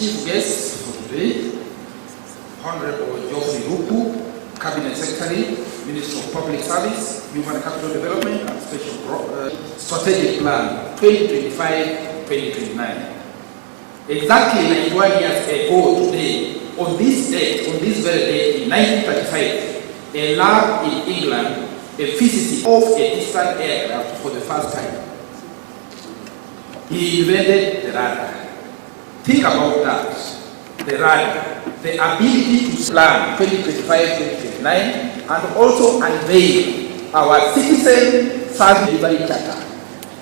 chief guests for today, Honorable Geoffrey Ruku, Cabinet Secretary, Minister of Public Service, Human Capital Development and Special Strategic Plan 2025-2029. Exactly 91 years ago today, on this date, on this very day in 1935, a lab in England, a physicist of a distant aircraft for the first time. He invented the radar. Think about that. The radar, the ability to plan 2025-2029, and also unveil our citizen service delivery charter.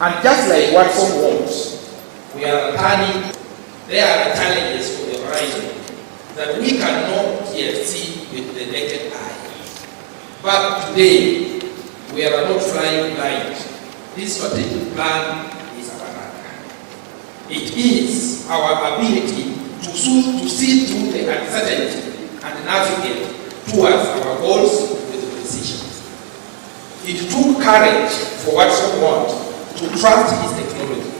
And just like Watson wants, we are turning. There are challenges for the horizon that we cannot yet see with the naked eye. But today, we are not flying blind. This strategic plan is our radar. It is our ability to see through the uncertainty and navigate towards our goals with precision. It took courage for Watson Wond to trust his technology.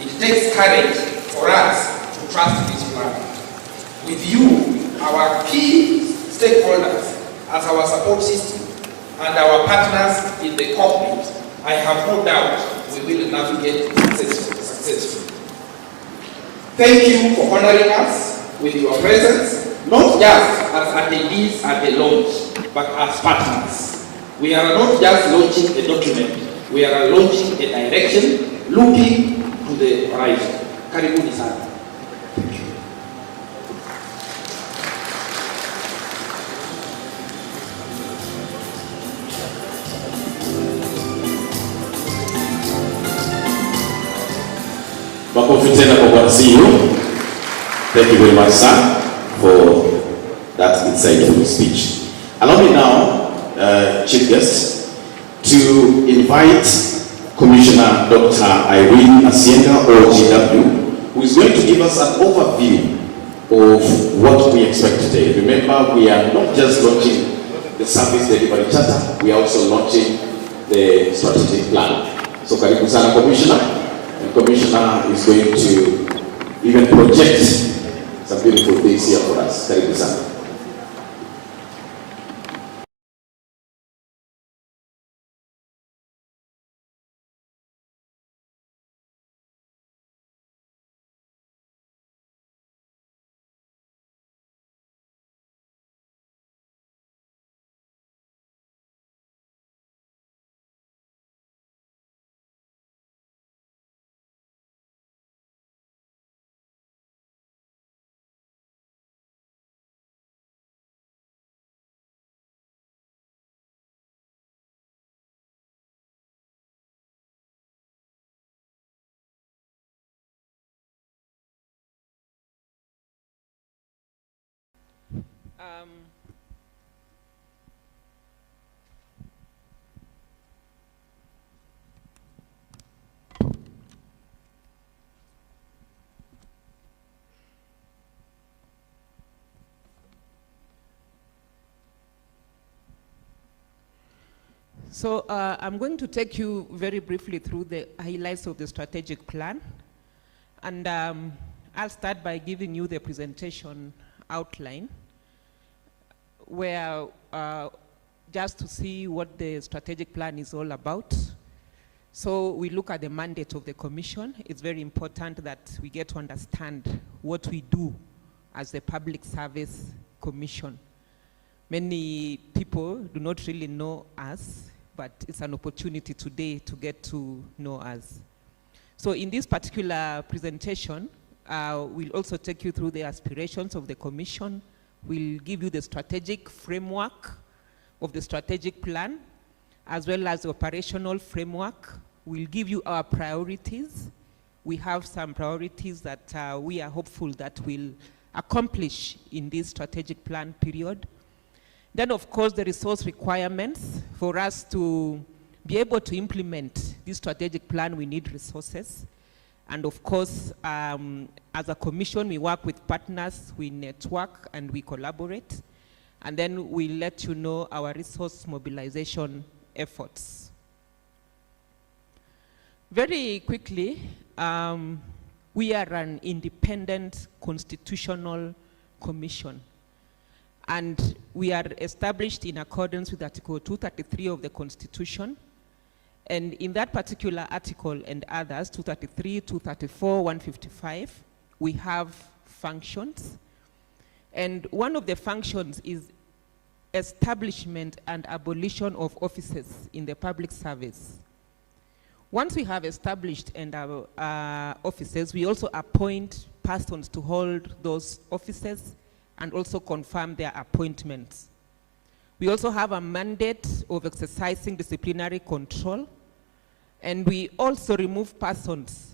It takes courage for us to trust this plan. With you, our key stakeholders as our support system and our partners in the cockpit, I have no doubt we will navigate successfully. Thank you for honoring us with your presence, not just as attendees at the launch, but as partners. We are not just launching a document, we are launching a direction, looking to the horizon. Karibuni sana. Thank you. Makofi tena kwa Bwana CEO. Thank you very much, sir, for that insightful speech. Allow me now, Chief Guest, to invite Commissioner Dr. Irene Asienga, OGW, who is going to give us an overview of what we expect today. Remember, we are not just launching the service delivery charter, we are also launching the strategic plan. So, karibu sana, Commissioner. And Commissioner is going to even project some beautiful things here for us. Karibu sana. So I'm going to take you very briefly through the highlights of the strategic plan. And I'll start by giving you the presentation outline, where just to see what the strategic plan is all about. So we look at the mandate of the Commission. It's very important that we get to understand what we do as the Public Service Commission. Many people do not really know us, but it's an opportunity today to get to know us. So in this particular presentation, we'll also take you through the aspirations of the Commission. We'll give you the strategic framework of the strategic plan, as well as the operational framework. We'll give you our priorities. We have some priorities that we are hopeful that we'll accomplish in this strategic plan period. Then, of course, the resource requirements. For us to be able to implement this strategic plan, we need resources. And of course, as a commission, we work with partners, we network and we collaborate. And then we'll let you know our resource mobilization efforts. Very quickly, We are an independent constitutional commission, and we are established in accordance with Article 233 of the Constitution. And in that particular article and others, 233, 234, 155, we have functions. And one of the functions is establishment and abolition of offices in the public service. Once we have established and our offices, we also appoint persons to hold those offices and also confirm their appointments. We also have a mandate of exercising disciplinary control, and we also remove persons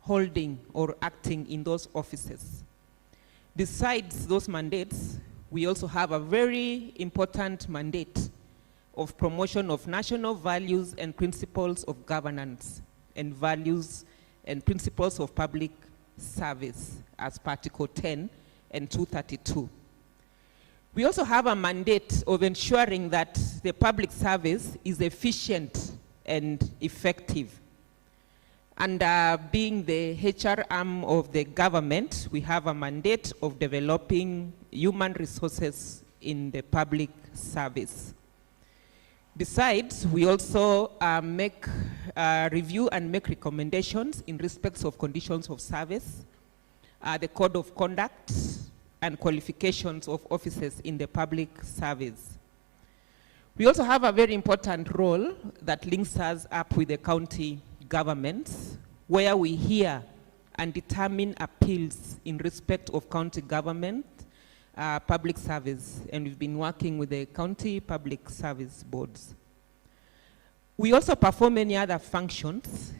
holding or acting in those offices. Besides those mandates, we also have a very important mandate of promotion of national values and principles of governance and values and principles of public service as per Article 10 and 232. We also have a mandate of ensuring that the public service is efficient and effective. And being the HR arm of the government, we have a mandate of developing human resources in the public service. Besides, we also review and make recommendations in respect of conditions of service, the code of conduct, and qualifications of officers in the public service. We also have a very important role that links us up with the county governments, where we hear and determine appeals in respect of county government, public service, and we've been working with the county public service boards. We also perform many other functions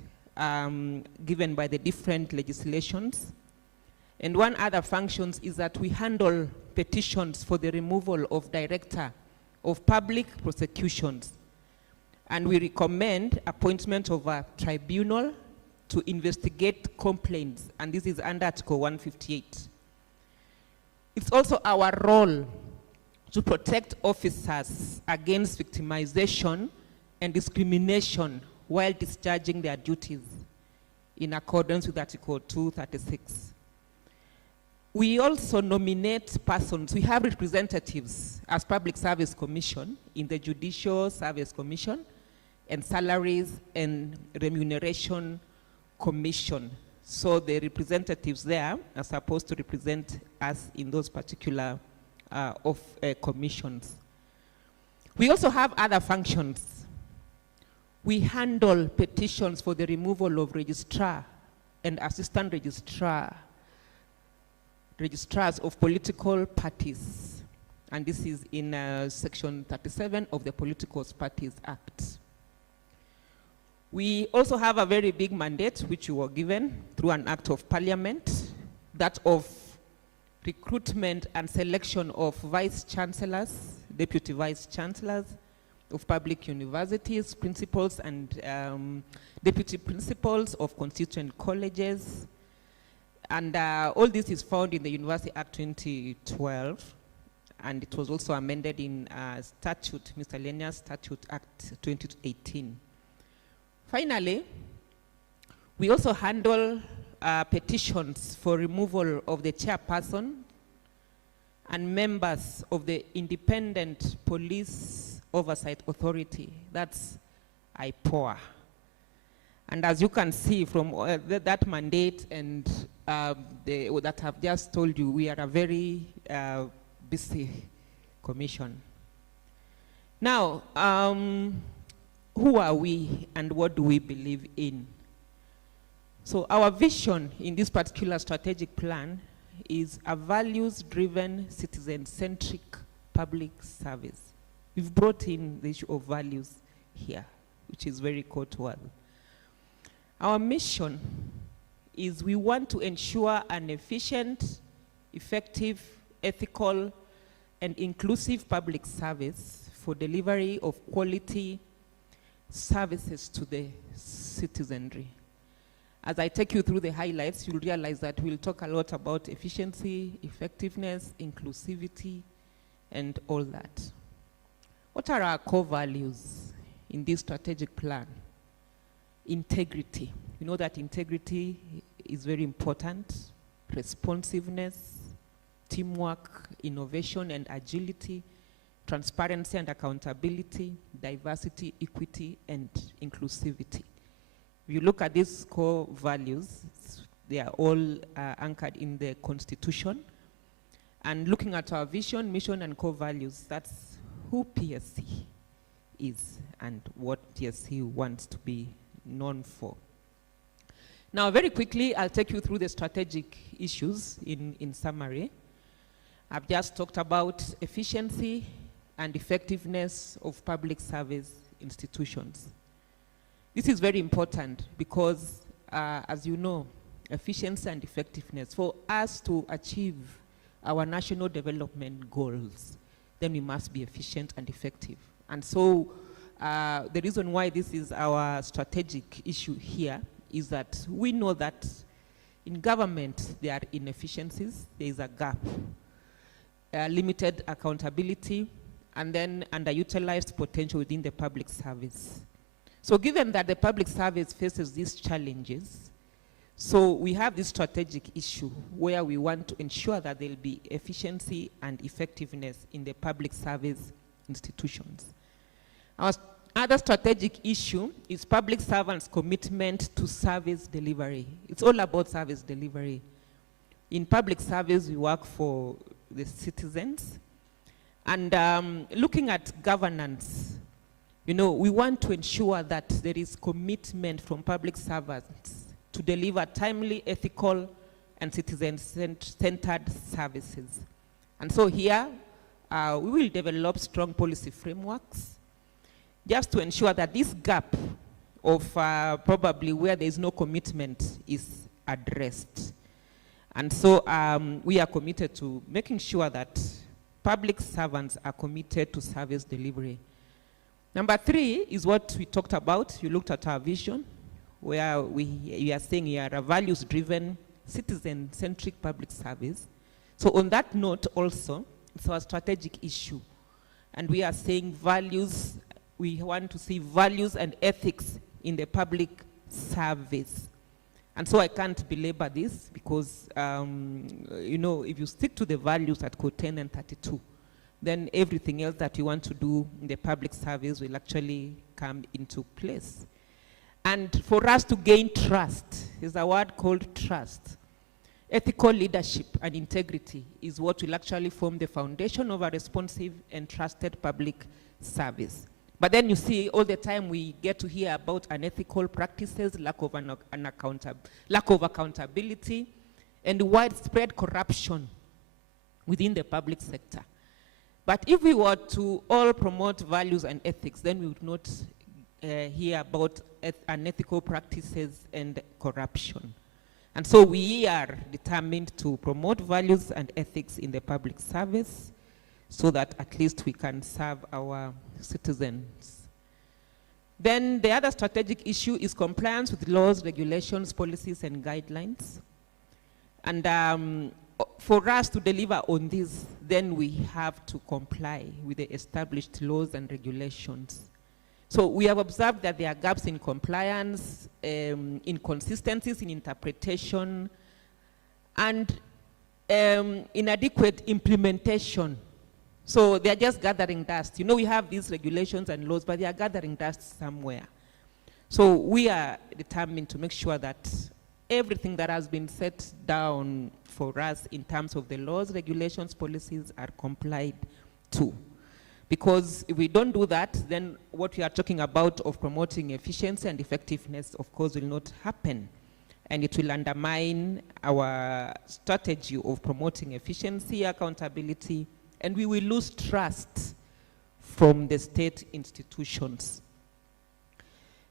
given by the different legislations. And one other function is that we handle petitions for the removal of Director of Public Prosecutions. And we recommend appointment of a tribunal to investigate complaints, and this is under Article 158. It's also our role to protect officers against victimization and discrimination while discharging their duties in accordance with Article 236. We also nominate persons. We have representatives as Public Service Commission in the Judicial Service Commission and Salaries and Remuneration Commission. So the representatives there are supposed to represent us in those particular commissions. We also have other functions. We handle petitions for the removal of registrar and assistant registrars of political parties. And this is in Section 37 of the Political Parties Act. We also have a very big mandate, which we were given through an act of parliament, that of recruitment and selection of vice chancellors, deputy vice chancellors of public universities, principals and deputy principals of constituent colleges. And all this is found in the University Act 2012, and it was also amended in statute, Miscellaneous Statute Act 2018. Finally, we also handle petitions for removal of the chairperson and members of the Independent Police Oversight Authority, that's IPOA. And as you can see from that mandate and that I've just told you, we are a very busy commission. Now, who are we and what do we believe in? So our vision in this particular strategic plan is a values-driven, citizen-centric public service. We've brought in the issue of values here, which is very core to us. Our mission is we want to ensure an efficient, effective, ethical, and inclusive public service for delivery of quality services to the citizenry. As I take you through the highlights, you'll realize that we'll talk a lot about efficiency, effectiveness, inclusivity, and all that. What are our core values in this strategic plan? Integrity. You know that integrity is very important. Responsiveness, teamwork, innovation and agility, transparency and accountability, diversity, equity, and inclusivity. If you look at these core values, they are all anchored in the Constitution. And looking at our vision, mission, and core values, that's who PSC is and what PSC wants to be known for. Now, very quickly, I'll take you through the strategic issues in summary. I've just talked about efficiency and effectiveness of public service institutions. This is very important because, as you know, efficiency and effectiveness, for us to achieve our national development goals, then we must be efficient and effective. And so the reason why this is our strategic issue here is that we know that in government there are inefficiencies, there is a gap, limited accountability, and then underutilized potential within the public service. So given that the public service faces these challenges, so we have this strategic issue where we want to ensure that there will be efficiency and effectiveness in the public service institutions. Our other strategic issue is public servants' commitment to service delivery. It's all about service delivery. In public service, we work for the citizens. And looking at governance, you know, we want to ensure that there is commitment from public servants to deliver timely, ethical, and citizen-centered services. And so here, we will develop strong policy frameworks just to ensure that this gap of probably where there is no commitment is addressed. And so we are committed to making sure that public servants are committed to service delivery. Number 3 is what we talked about. You looked at our vision, where we are saying we are a values-driven, citizen-centric public service. So on that note also, it's our strategic issue. And we are saying values, we want to see values and ethics in the public service. And so I can't belabor this because, you know, if you stick to the values at code 10 and 32, then everything else that you want to do in the public service will actually come into place. And for us to gain trust, is a word called trust. Ethical leadership and integrity is what will actually form the foundation of a responsive and trusted public service. But then you see, all the time we get to hear about unethical practices, lack of accountability, and widespread corruption within the public sector. But if we were to all promote values and ethics, then we would not hear about unethical practices and corruption. And so we are determined to promote values and ethics in the public service so that at least we can serve our citizens. Then the other strategic issue is compliance with laws, regulations, policies, and guidelines. And for us to deliver on this, then we have to comply with the established laws and regulations. So we have observed that there are gaps in compliance, inconsistencies in interpretation, and inadequate implementation. So they are just gathering dust. You know, we have these regulations and laws, but they are gathering dust somewhere. So we are determined to make sure that everything that has been set down for us in terms of the laws, regulations, policies are complied to. Because if we don't do that, then what we are talking about of promoting efficiency and effectiveness, of course, will not happen. And it will undermine our strategy of promoting efficiency, accountability, and we will lose trust from the state institutions.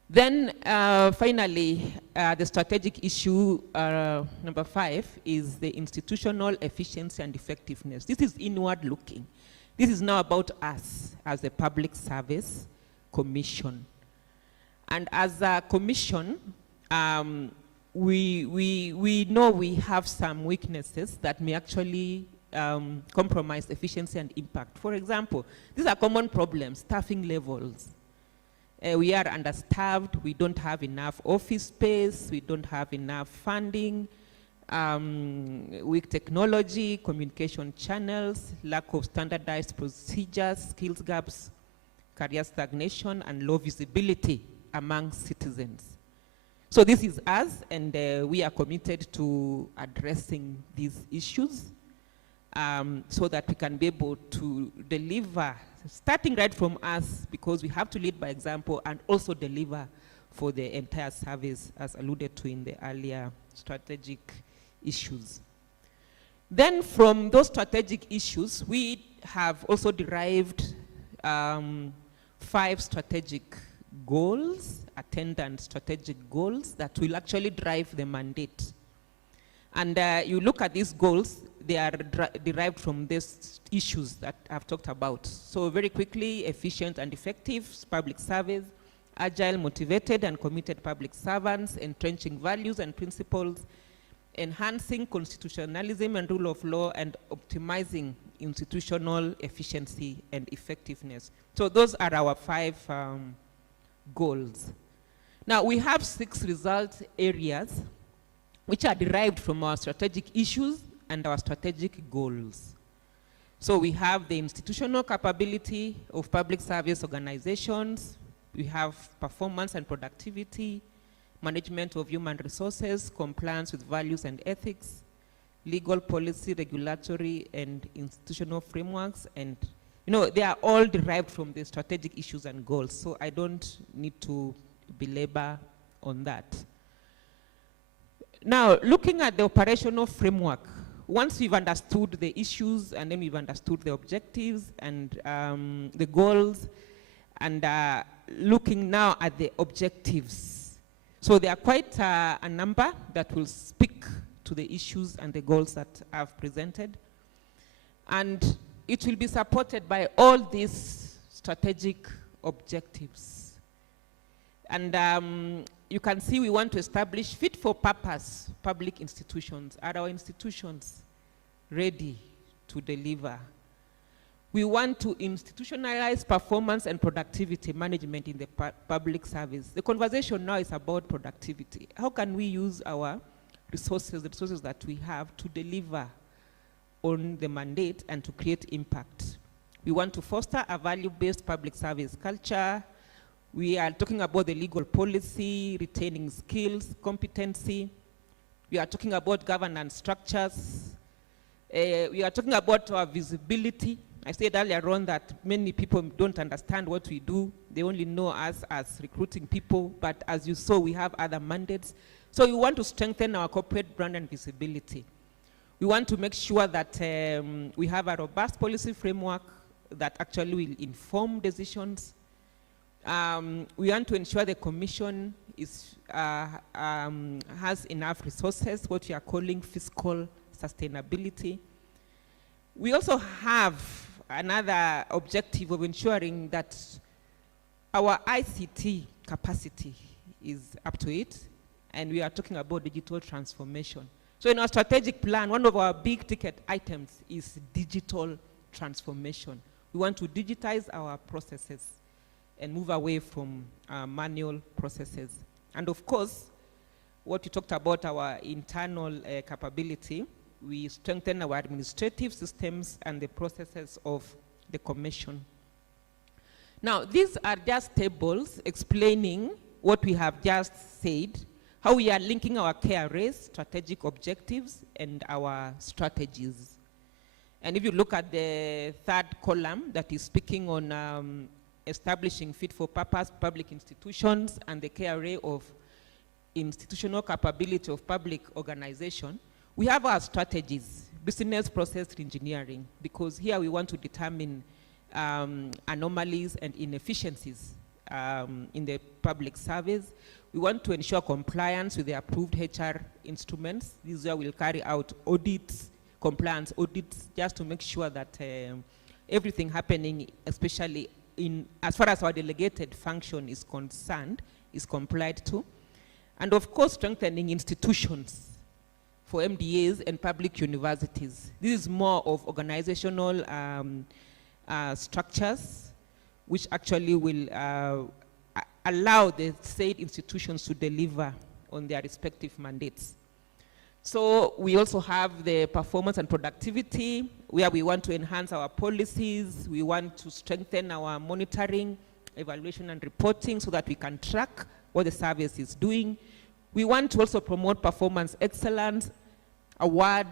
Then finally, the strategic issue number 5 is the institutional efficiency and effectiveness. This is inward looking. This is now about us as a public service commission. And as a commission, we know we have some weaknesses that may actually compromise efficiency and impact. For example, these are common problems: staffing levels, We are understaffed, we don't have enough office space, we don't have enough funding, weak technology, communication channels, lack of standardized procedures, skills gaps, career stagnation, and low visibility among citizens. So this is us, and we are committed to addressing these issues so that we can be able to deliver, starting right from us, because we have to lead by example and also deliver for the entire service, as alluded to in the earlier strategic issues. Then from those strategic issues, we have also derived 5 strategic goals, attendant strategic goals that will actually drive the mandate. And you look at these goals, they are derived from these issues that I've talked about. So very quickly, efficient and effective public service, agile, motivated, and committed public servants, entrenching values and principles, enhancing constitutionalism and rule of law, and optimizing institutional efficiency and effectiveness. So those are our 5 goals. Now we have 6 result areas which are derived from our strategic issues and our strategic goals. So we have the institutional capability of public service organizations, we have performance and productivity, management of human resources, compliance with values and ethics, legal policy, regulatory and institutional frameworks, and they are all derived from the strategic issues and goals, so I don't need to belabor on that. Now, looking at the operational framework, once we've understood the issues and then we've understood the objectives and the goals, and looking now at the objectives. So there are quite a number that will speak to the issues and the goals that I've presented. And it will be supported by all these strategic objectives. And you can see we want to establish fit-for-purpose public institutions. Are our institutions ready to deliver? We want to institutionalize performance and productivity management in the public service. The conversation now is about productivity. How can we use our resources, the resources that we have, to deliver on the mandate and to create impact? We want to foster a value-based public service culture. We are talking about the legal policy, retaining skills, competency. We are talking about governance structures. We are talking about our visibility. I said earlier on that many people don't understand what we do. They only know us as recruiting people, but as you saw, we have other mandates. So we want to strengthen our corporate brand and visibility. We want to make sure that we have a robust policy framework that actually will inform decisions. We want to ensure the commission has enough resources, what we are calling fiscal sustainability. We also have another objective of ensuring that our ICT capacity is up to it, and we are talking about digital transformation. So in our strategic plan, one of our big ticket items is digital transformation. We want to digitize our processes and move away from manual processes. And of course, what you talked about, our internal capability, we strengthen our administrative systems and the processes of the commission. Now, these are just tables explaining what we have just said, how we are linking our KRA's strategic objectives and our strategies. And if you look at the 3rd column that is speaking on establishing fit-for-purpose public institutions and the KRA of institutional capability of public organization, we have our strategies, business process engineering, because here we want to determine anomalies and inefficiencies in the public service. We want to ensure compliance with the approved HR instruments. These will carry out audits, compliance audits, just to make sure that everything happening, especially as far as our delegated function is concerned, is complied to. And of course, strengthening institutions for MDAs and public universities. This is more of organizational structures, which actually will allow the state institutions to deliver on their respective mandates. So we also have the performance and productivity, where we want to enhance our policies, we want to strengthen our monitoring, evaluation and reporting so that we can track what the service is doing. We want to also promote performance excellence, award,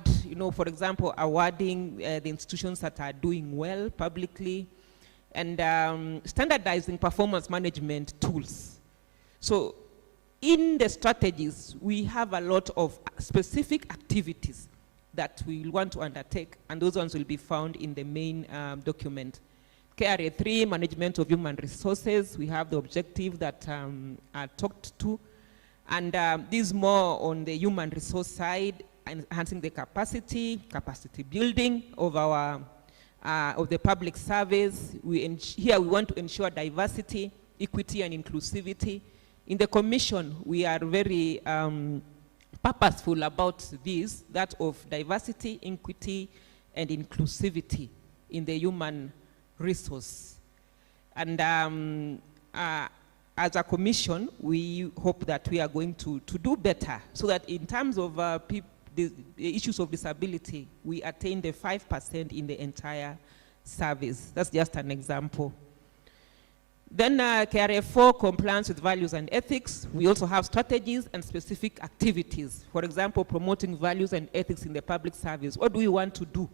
for example, awarding the institutions that are doing well publicly, and standardizing performance management tools. So in the strategies, we have a lot of specific activities that we want to undertake, and those ones will be found in the main document. KRA 3, management of human resources, we have the objective that I talked to, and this is more on the human resource side, enhancing the capacity building of our of the public service. Here we want to ensure diversity, equity, and inclusivity. In the commission, we are very purposeful about this, that of diversity, equity, and inclusivity in the human resource. And as a commission, we hope that we are going to do better, so that in terms of the issues of disability, we attain the 5% in the entire service. That's just an example. Then KRA 4, compliance with values and ethics. We also have strategies and specific activities. For example, promoting values and ethics in the public service. What do we want to do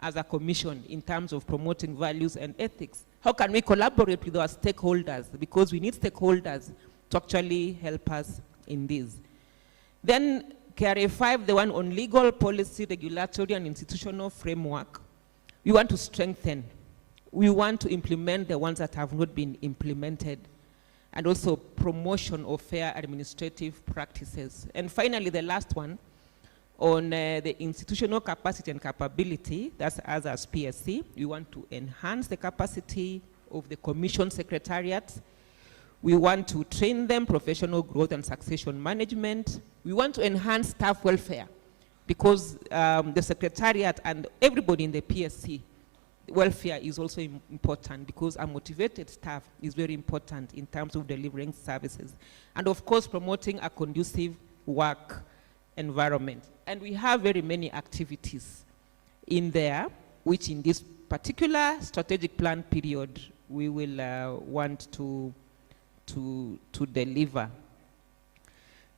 as a commission in terms of promoting values and ethics? How can we collaborate with our stakeholders? Because we need stakeholders to actually help us in this. Then KRA 5, the one on legal, policy, regulatory, and institutional framework. We want to strengthen. We want to implement the ones that have not been implemented, and also promotion of fair administrative practices. And finally, the last one on the institutional capacity and capability, that's us as PSC. We want to enhance the capacity of the commission secretariat. We want to train them professional growth and succession management. We want to enhance staff welfare, because the secretariat and everybody in the PSC, welfare is also important, because a motivated staff is very important in terms of delivering services. And of course, promoting a conducive work environment. And we have very many activities in there, which in this particular strategic plan period, we will want to deliver.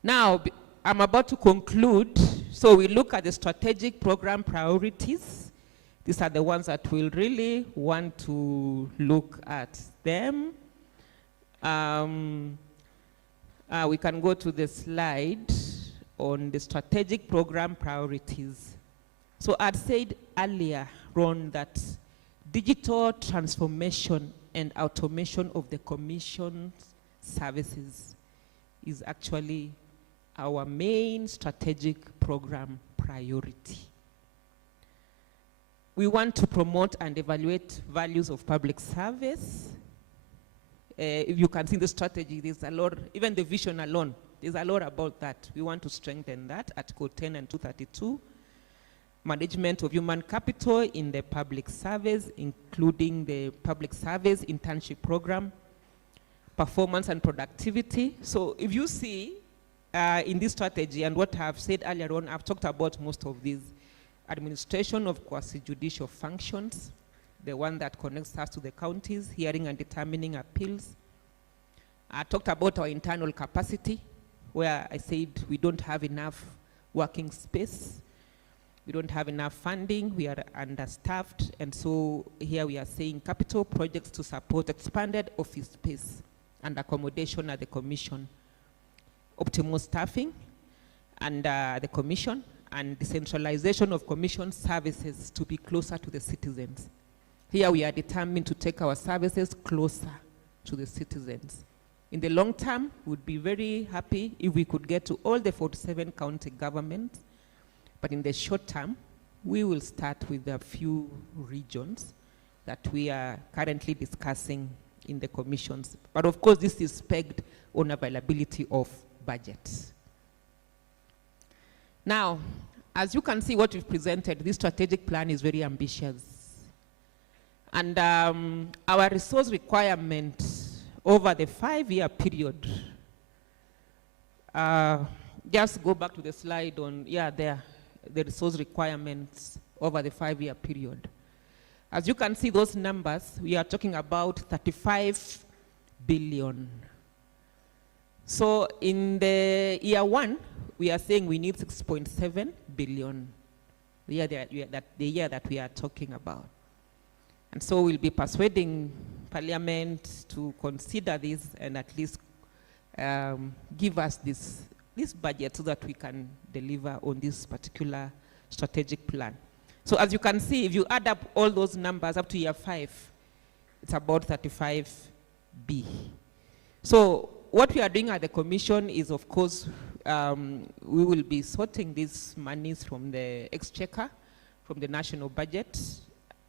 Now, I'm about to conclude. So we look at the strategic program priorities. These are the ones that we'll really want to look at them. We can go to the slide on the strategic program priorities. So I'd said earlier, Ron, that digital transformation and automation of the Commission's services is actually our main strategic program priority. We want to promote and evaluate values of public service. If you can see the strategy, there's a lot, even the vision alone, there's a lot about that. We want to strengthen that, Article 10 and 232. Management of human capital in the public service, including the public service internship program, performance and productivity. So if you see in this strategy, and what I've said earlier on, I've talked about most of these. Administration of quasi-judicial functions, the one that connects us to the counties, hearing and determining appeals. I talked about our internal capacity, where I said we don't have enough working space. We don't have enough funding, we are understaffed, and so here we are saying capital projects to support expanded office space and accommodation at the Commission, optimal staffing and the Commission, and decentralization of Commission services to be closer to the citizens. Here we are determined to take our services closer to the citizens. In the long term, we would be very happy if we could get to all the 47 county governments. But in the short term, we will start with a few regions that we are currently discussing in the commissions. But of course, this is pegged on availability of budgets. Now, as you can see what we've presented, this strategic plan is very ambitious. And our resource requirement over the 5-year period, just go back to the slide on, there, the resource requirements over the 5-year period. As you can see those numbers, we are talking about 35 billion. So in the year 1, we are saying we need 6.7 billion, the year that we are talking about. And so we'll be persuading Parliament to consider this and at least give us this budget so that we can deliver on this particular strategic plan. So as you can see, if you add up all those numbers up to year 5, it's about 35B. So what we are doing at the Commission is, of course, we will be sorting these monies from the exchequer, from the national budget,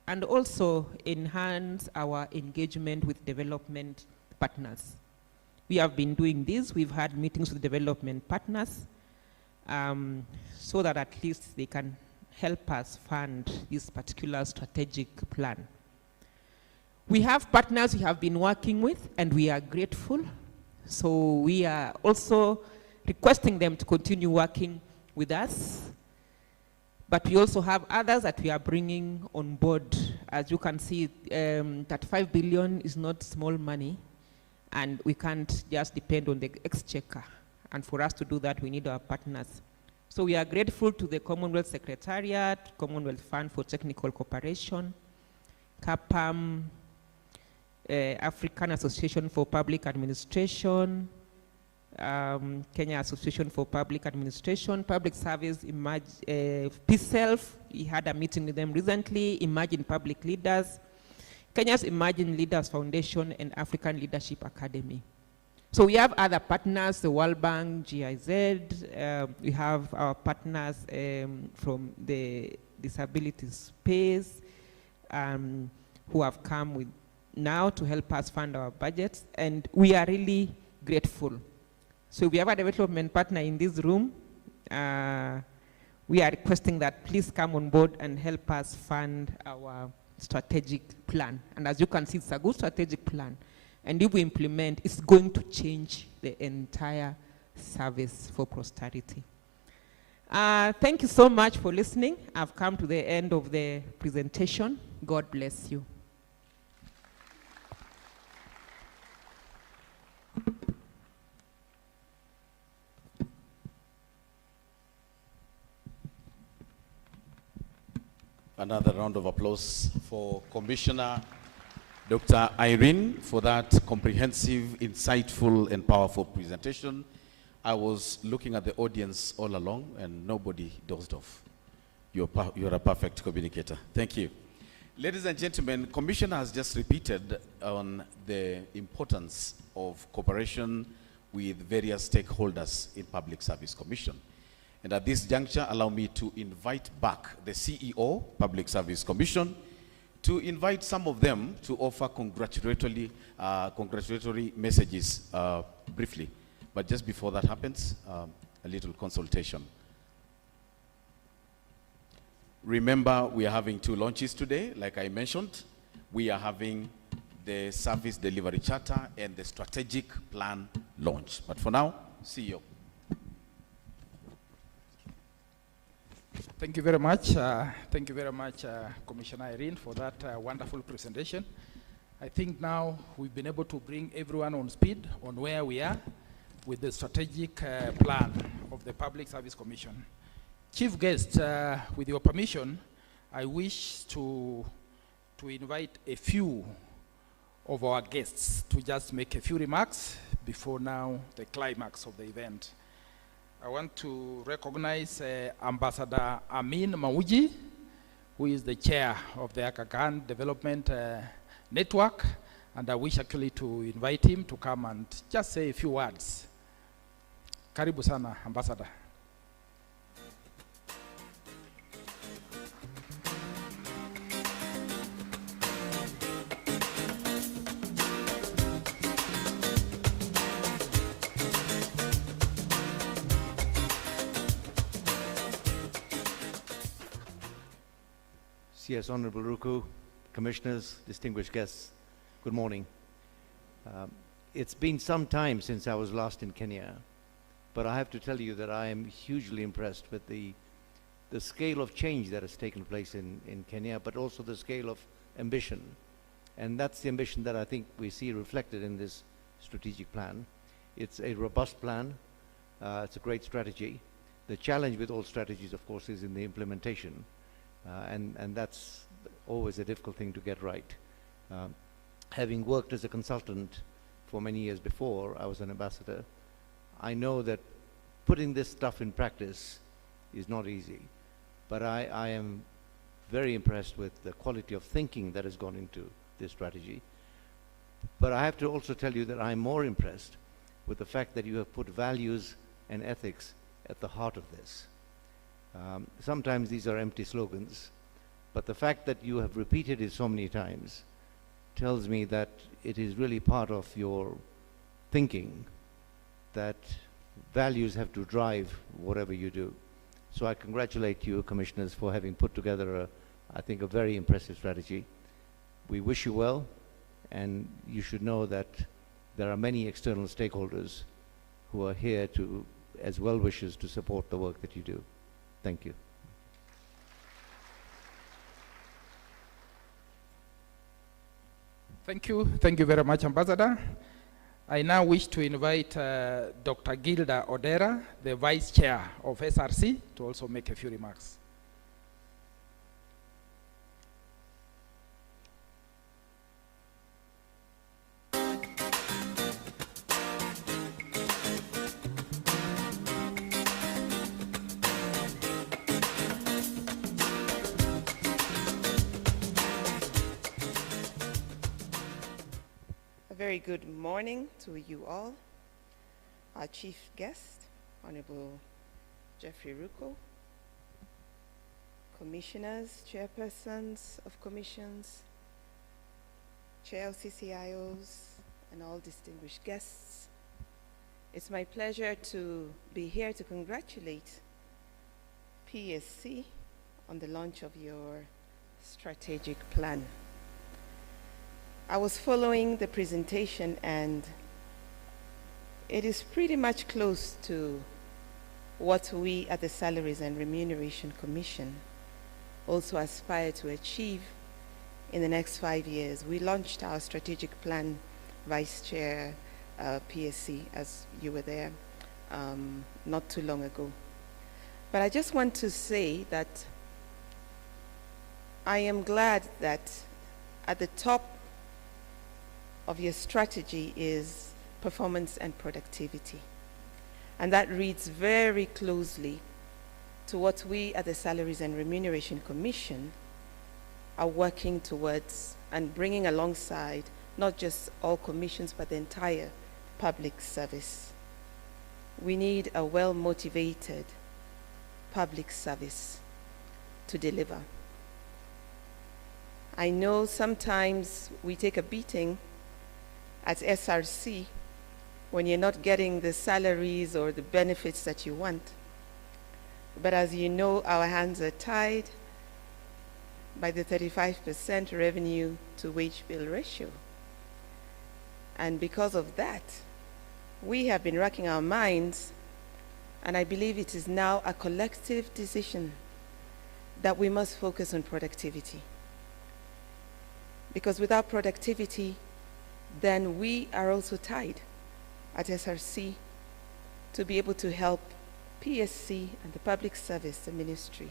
and also enhance our engagement with development partners. We have been doing this. We've had meetings with development partners so that at least they can help us fund this particular strategic plan. We have partners we have been working with, and we are grateful. So we are also requesting them to continue working with us. But we also have others that we are bringing on board. As you can see, that 5 billion is not small money, and we can't just depend on the exchequer. And for us to do that, we need our partners. So we are grateful to the Commonwealth Secretariat, Commonwealth Fund for Technical Cooperation, CAPAM, African Association for Public Administration, Kenya Association for Public Administration, Public Service, PSELF, we had a meeting with them recently, Imagine Public Leaders, Kenya's Imagine Leaders Foundation, and African Leadership Academy. So we have other partners, the World Bank, GIZ, we have our partners from the disability space who have come with now to help us fund our budgets, and we are really grateful. So if we have a development partner in this room, we are requesting that please come on board and help us fund our strategic plan. And as you can see, it's a good strategic plan. And if we implement, it's going to change the entire service for posterity. Thank you so much for listening. I've come to the end of the presentation. God bless you. Another round of applause for Commissioner Dr. Irene for that comprehensive, insightful, and powerful presentation. I was looking at the audience all along, and nobody dozed off. You're a perfect communicator. Thank you. Ladies and gentlemen, Commissioner has just repeated on the importance of cooperation with various stakeholders in Public Service Commission. And at this juncture, allow me to invite back the CEO, Public Service Commission, to invite some of them to offer congratulatory messages briefly. But just before that happens, a little consultation. Remember, we are having 2 launches today. Like I mentioned, we are having the Service Delivery Charter and the Strategic Plan launch. But for now, CEO. Thank you very much. Thank you very much, Commissioner Irene, for that wonderful presentation. I think now we've been able to bring everyone on speed on where we are with the strategic plan of the Public Service Commission. Chief guest, with your permission, I wish to invite a few of our guests to just make a few remarks before now the climax of the event. I want to recognize Ambassador Amin Mauji, who is the chair of the Aga Khan Development Network, and I wish actually to invite him to come and just say a few words. Karibu sana, Ambassador. CS Honorable Ruku, Commissioners, distinguished guests, good morning. It's been some time since I was last in Kenya, but I have to tell you that I am hugely impressed with the scale of change that has taken place in Kenya, but also the scale of ambition. And that's the ambition that I think we see reflected in this strategic plan. It's a robust plan. It's a great strategy. The challenge with all strategies, of course, is in the implementation. And that's always a difficult thing to get right. Having worked as a consultant for many years before I was an ambassador, I know that putting this stuff in practice is not easy. But I am very impressed with the quality of thinking that has gone into this strategy. But I have to also tell you that I'm more impressed with the fact that you have put values and ethics at the heart of this. Sometimes these are empty slogans, but the fact that you have repeated it so many times tells me that it is really part of your thinking that values have to drive whatever you do. So I congratulate you, commissioners, for having put together, I think, a very impressive strategy. We wish you well, and you should know that there are many external stakeholders who are here to, as well-wishers, to support the work that you do. Thank you. Thank you. Thank you very much, Ambassador. I now wish to invite Dr. Gilda Odera, the Vice Chair of SRC, to also make a few remarks. Very good morning to you all. Our chief guest, Honorable Jeffrey Ruko, commissioners, chairpersons of commissions, chair of CCIOs, and all distinguished guests. It's my pleasure to be here to congratulate PSC on the launch of your strategic plan. I was following the presentation, and it is pretty much close to what we at the Salaries and Remuneration Commission also aspire to achieve in the next 5 years. We launched our strategic plan, Vice Chair PSC, as you were there not too long ago. But I just want to say that I am glad that at the top of your strategy is performance and productivity. And that reads very closely to what we at the Salaries and Remuneration Commission are working towards and bringing alongside not just all commissions, but the entire public service. We need a well-motivated public service to deliver. I know sometimes we take a beating at SRC when you're not getting the salaries or the benefits that you want. But as you know, our hands are tied by the 35% revenue to wage bill ratio. And because of that, we have been racking our minds, and I believe it is now a collective decision that we must focus on productivity. Because without productivity, then we are also tied at SRC to be able to help PSC and the public service, the ministry,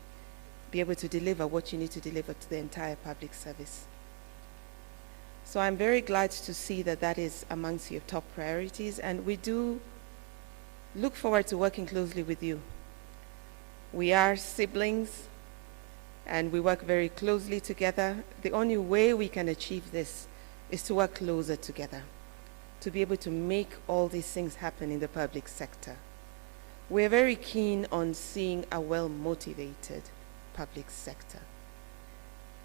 be able to deliver what you need to deliver to the entire public service. So I'm very glad to see that that is amongst your top priorities, and we do look forward to working closely with you. We are siblings, and we work very closely together. The only way we can achieve this is to work closer together, to be able to make all these things happen in the public sector. We're very keen on seeing a well-motivated public sector.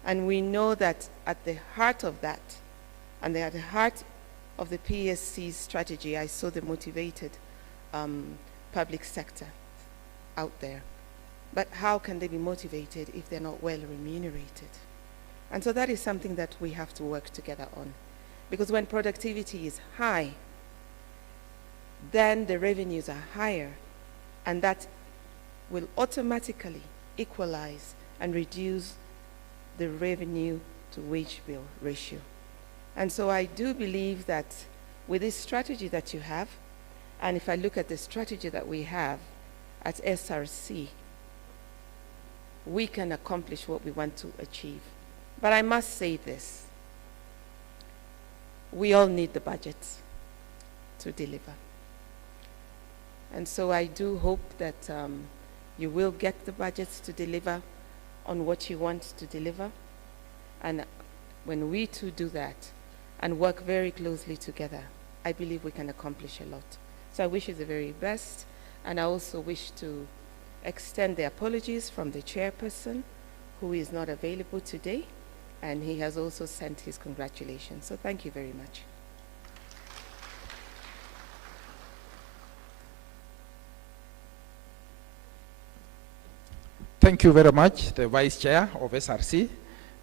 And we know that at the heart of that, and at the heart of the PSC's strategy, I saw the motivated public sector out there. But how can they be motivated if they're not well remunerated? And so that is something that we have to work together on. Because when productivity is high, then the revenues are higher, and that will automatically equalize and reduce the revenue to wage bill ratio. And so I do believe that with this strategy that you have, and if I look at the strategy that we have at SRC, we can accomplish what we want to achieve. But I must say this: we all need the budgets to deliver. And so I do hope that you will get the budgets to deliver on what you want to deliver. And when we two do that and work very closely together, I believe we can accomplish a lot. So I wish you the very best, and I also wish to extend the apologies from the chairperson, who is not available today, and he has also sent his congratulations. So thank you very much. Thank you very much, the Vice Chair of SRC.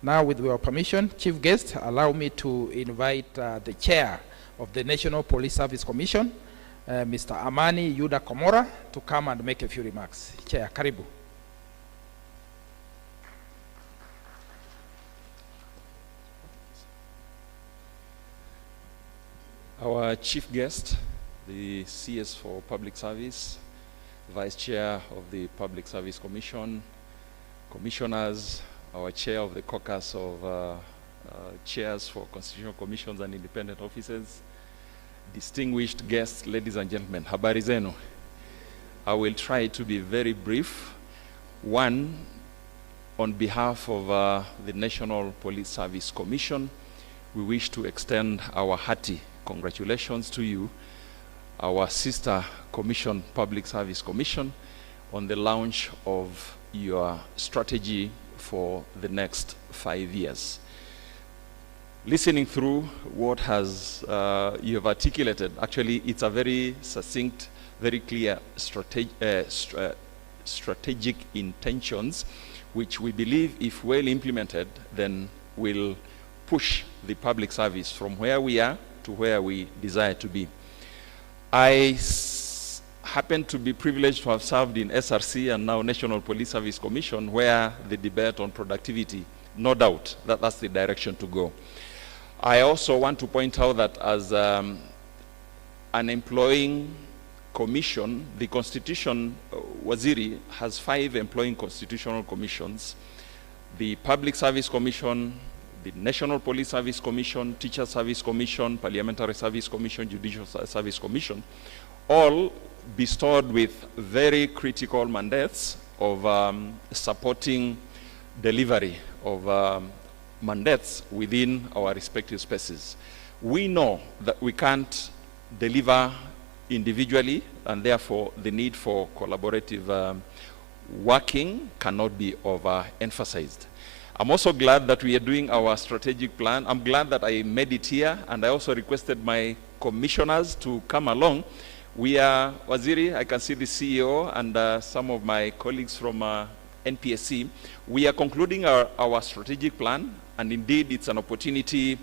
Now, with your permission, Chief Guest, allow me to invite the Chair of the National Police Service Commission, Mr. Amani Yuda Komora, to come and make a few remarks. Chair, karibu. Our Chief Guest, the CS for Public Service, Vice Chair of the Public Service Commission, Commissioners, our Chair of the Caucus of Chairs for Constitutional Commissions and Independent Offices, distinguished guests, ladies and gentlemen, habari zenu. I will try to be very brief. One, on behalf of the National Police Service Commission, we wish to extend our hearty congratulations to you, our sister commission, Public Service Commission, on the launch of your strategy for the next 5 years. Listening through what you have articulated, actually it's a very succinct, very clear strategic intentions, which we believe, if well implemented, then will push the public service from where we are to where we desire to be. I happen to be privileged to have served in SRC and now National Police Service Commission, where the debate on productivity, no doubt, that's the direction to go. I also want to point out that as an employing commission, the Constitution, Waziri, has 5 employing constitutional commissions: the Public Service Commission, the National Police Service Commission, Teacher Service Commission, Parliamentary Service Commission, Judicial Service Commission, all bestowed with very critical mandates of supporting delivery of mandates within our respective spaces. We know that we can't deliver individually, and therefore the need for collaborative working cannot be overemphasized. I'm also glad that we are doing our strategic plan. I'm glad that I made it here, and I also requested my commissioners to come along. We are, Waziri, I can see the CEO and some of my colleagues from NPSC. We are concluding our strategic plan, and indeed it's an opportunity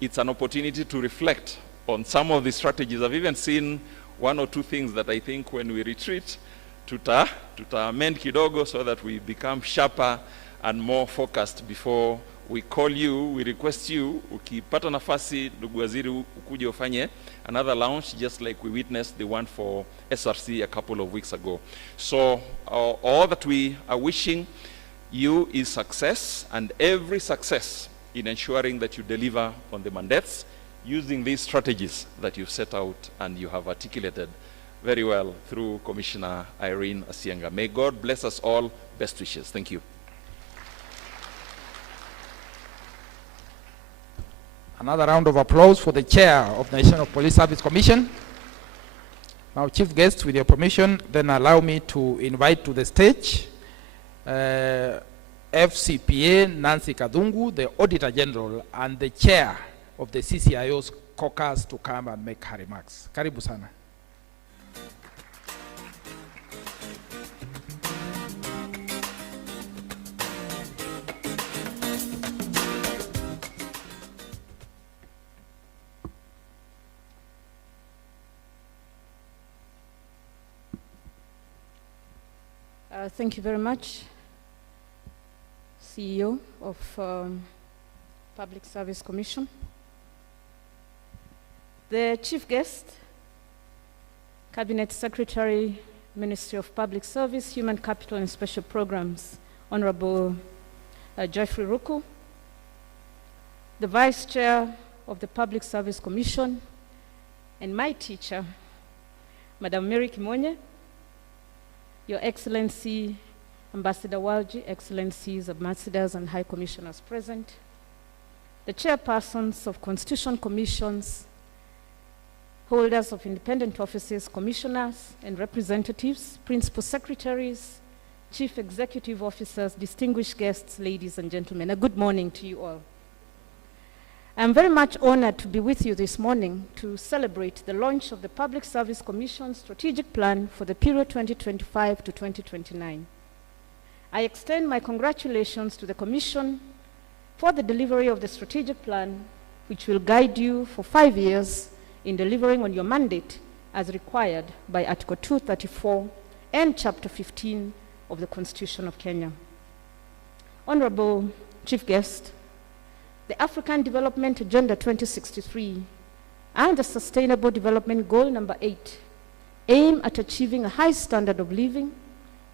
to reflect on some of the strategies. I've even seen 1 or 2 things that I think when we retreat, tuta amend kidogo so that we become sharper and more focused before we call you, we request you, ukipata nafasi, ndugu waziri, ukuje ufanye another launch, just like we witnessed the one for SRC a couple of weeks ago. So all that we are wishing you is success, and every success in ensuring that you deliver on the mandates using these strategies that you've set out and you have articulated very well through Commissioner Irene Asienga. May God bless us all. Best wishes. Thank you. Another round of applause for the Chair of the National Police Service Commission. Now, Chief Guest, with your permission, then allow me to invite to the stage FCPA Nancy Kadungu, the Auditor General and the Chair of the CCIO's caucus, to come and make her remarks. Karibu sana. Thank you very much, CEO of Public Service Commission. The chief guest, Cabinet Secretary, Ministry of Public Service, Human Capital and Special Programs, Honorable Geoffrey Ruku, the Vice Chair of the Public Service Commission, and my teacher, Madam Mary Kimonye, Your Excellency, Ambassador Walji, Excellencies, Ambassadors and High Commissioners present, the chairpersons of Constitution Commissions, holders of independent offices, commissioners and representatives, principal secretaries, chief executive officers, distinguished guests, ladies and gentlemen, a good morning to you all. I'm very much honored to be with you this morning to celebrate the launch of the Public Service Commission's strategic plan for the period 2025 to 2029. I extend my congratulations to the Commission for the delivery of the strategic plan, which will guide you for 5 years in delivering on your mandate as required by Article 234 and Chapter 15 of the Constitution of Kenya. Honorable Chief Guest, the African Development Agenda 2063 and the Sustainable Development Goal number 8 aim at achieving a high standard of living,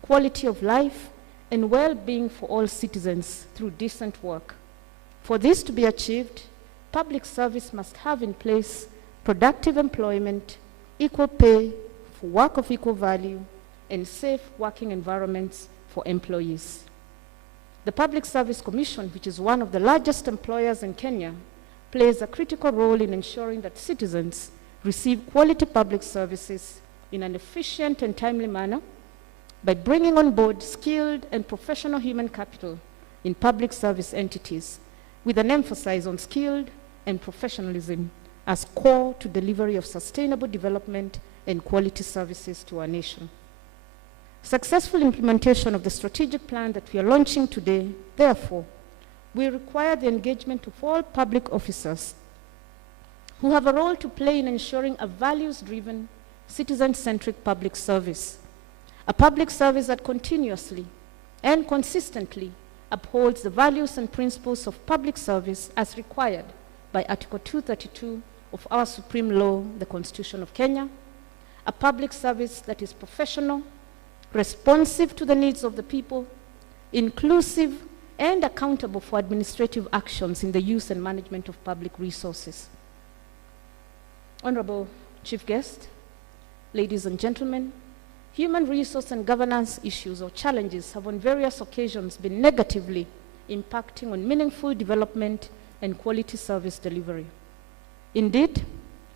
quality of life, and well-being for all citizens through decent work. For this to be achieved, public service must have in place productive employment, equal pay for work of equal value, and safe working environments for employees. The Public Service Commission, which is one of the largest employers in Kenya, plays a critical role in ensuring that citizens receive quality public services in an efficient and timely manner by bringing on board skilled and professional human capital in public service entities, with an emphasis on skilled and professionalism as core to delivery of sustainable development and quality services to our nation. Successful implementation of the strategic plan that we are launching today, therefore, will require the engagement of all public officers who have a role to play in ensuring a values-driven, citizen-centric public service, a public service that continuously and consistently upholds the values and principles of public service as required by Article 232 of our supreme law, the Constitution of Kenya, a public service that is professional, responsive to the needs of the people, inclusive, and accountable for administrative actions in the use and management of public resources. Honorable Chief Guest, ladies and gentlemen, human resource and governance issues or challenges have on various occasions been negatively impacting on meaningful development and quality service delivery. Indeed,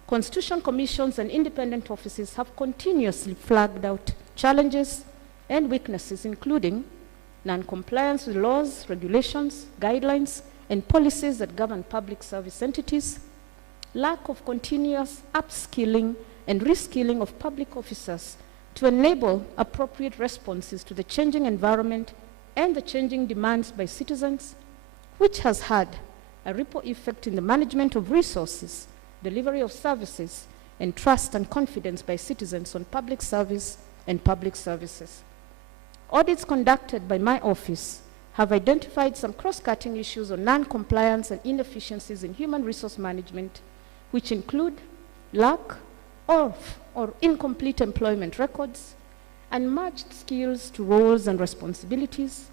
Constitution Commissions and independent offices have continuously flagged out challenges and weaknesses, including non-compliance with laws, regulations, guidelines, and policies that govern public service entities, lack of continuous upskilling and reskilling of public officers to enable appropriate responses to the changing environment and the changing demands by citizens, which has had a ripple effect in the management of resources, delivery of services, and trust and confidence by citizens on public service and public services. Audits conducted by my office have identified some cross-cutting issues on non-compliance and inefficiencies in human resource management, which include lack of or incomplete employment records, unmatched skills to roles and responsibilities,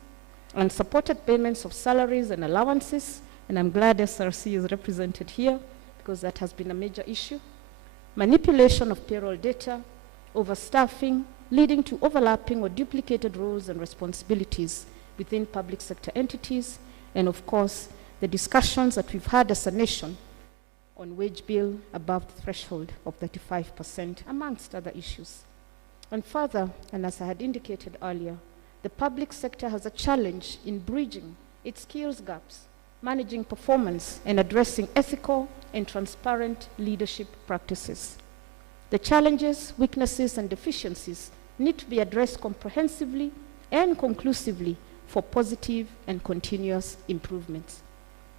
unsupported payments of salaries and allowances, and I'm glad SRC is represented here because that has been a major issue, manipulation of payroll data, overstaffing, leading to overlapping or duplicated roles and responsibilities within public sector entities, and of course, the discussions that we've had as a nation on wage bill above the threshold of 35%, amongst other issues. And further, and as I had indicated earlier, the public sector has a challenge in bridging its skills gaps, managing performance, and addressing ethical and transparent leadership practices. The challenges, weaknesses, and deficiencies need to be addressed comprehensively and conclusively for positive and continuous improvements.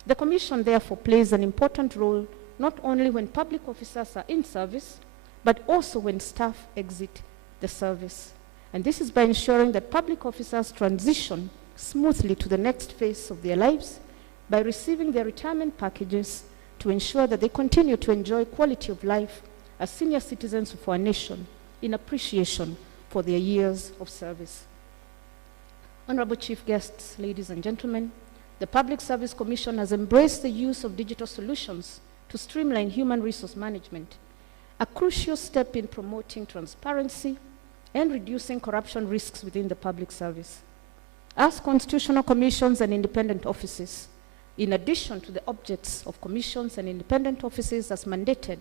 The Commission therefore plays an important role not only when public officers are in service, but also when staff exit the service. And this is by ensuring that public officers transition smoothly to the next phase of their lives by receiving their retirement packages to ensure that they continue to enjoy quality of life as senior citizens of our nation in appreciation for their years of service. Honorable Chief Guests, ladies and gentlemen, the Public Service Commission has embraced the use of digital solutions to streamline human resource management, a crucial step in promoting transparency and reducing corruption risks within the public service. As constitutional commissions and independent offices, in addition to the objects of commissions and independent offices as mandated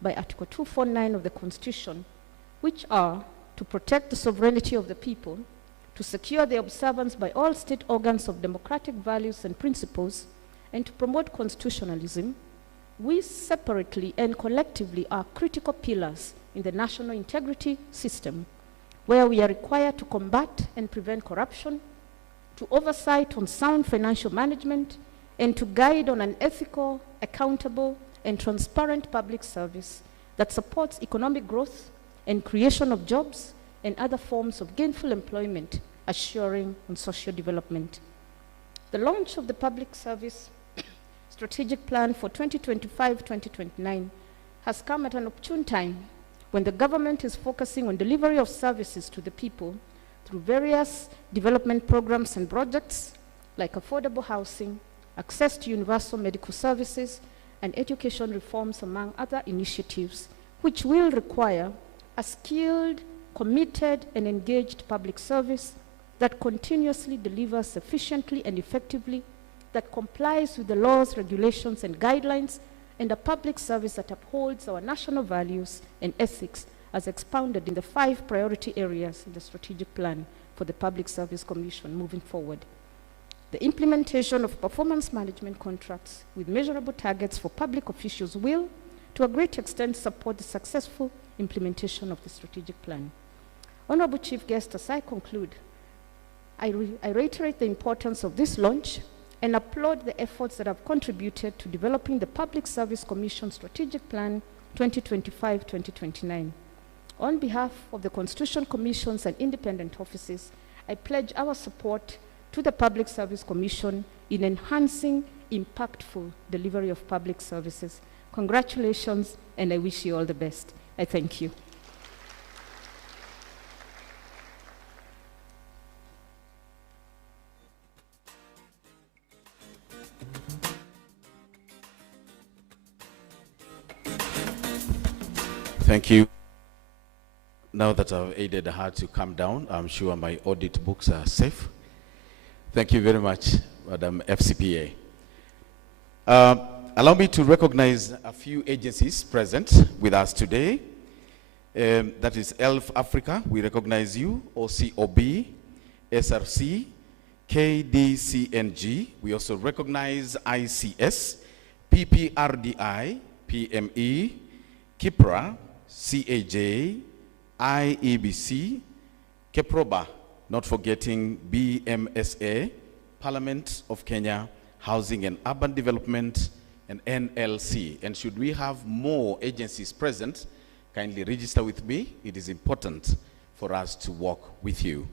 by Article 249 of the Constitution, which are to protect the sovereignty of the people, to secure the observance by all state organs of democratic values and principles, and to promote constitutionalism, we separately and collectively are critical pillars in the national integrity system, where we are required to combat and prevent corruption, to oversight on sound financial management, and to guide on an ethical, accountable, and transparent public service that supports economic growth and creation of jobs and other forms of gainful employment, assuring on social development. The launch of the Public Service Strategic Plan for 2025-2029 has come at an opportune time when the government is focusing on delivery of services to the people through various development programs and projects like affordable housing, access to universal medical services, and education reforms, among other initiatives, which will require a skilled, committed, and engaged public service that continuously delivers efficiently and effectively, that complies with the laws, regulations, and guidelines, and a public service that upholds our national values and ethics as expounded in the 5 priority areas in the strategic plan for the Public Service Commission moving forward. The implementation of performance management contracts with measurable targets for public officials will, to a great extent, support the successful implementation of the strategic plan. Honorable Chief Guest, as I conclude, I reiterate the importance of this launch and applaud the efforts that have contributed to developing the Public Service Commission Strategic Plan 2025-2029. On behalf of the Constitutional Commissions and independent offices, I pledge our support to the Public Service Commission in enhancing impactful delivery of public services. Congratulations, and I wish you all the best. I thank you. Thank you. Now that I've aided her to calm down, I'm sure my audit books are safe. Thank you very much, Madam FCPA. Allow me to recognize a few agencies present with us today. That is ELF Africa, we recognize you, OCOB, SRC, KDCNG. We also recognize ICS, PPRDI, PME, KIPRA, CAJ, IEBC, KEPROBA, not forgetting BMSA, Parliament of Kenya, Housing and Urban Development, and NLC. And should we have more agencies present, kindly register with me. It is important for us to work with you.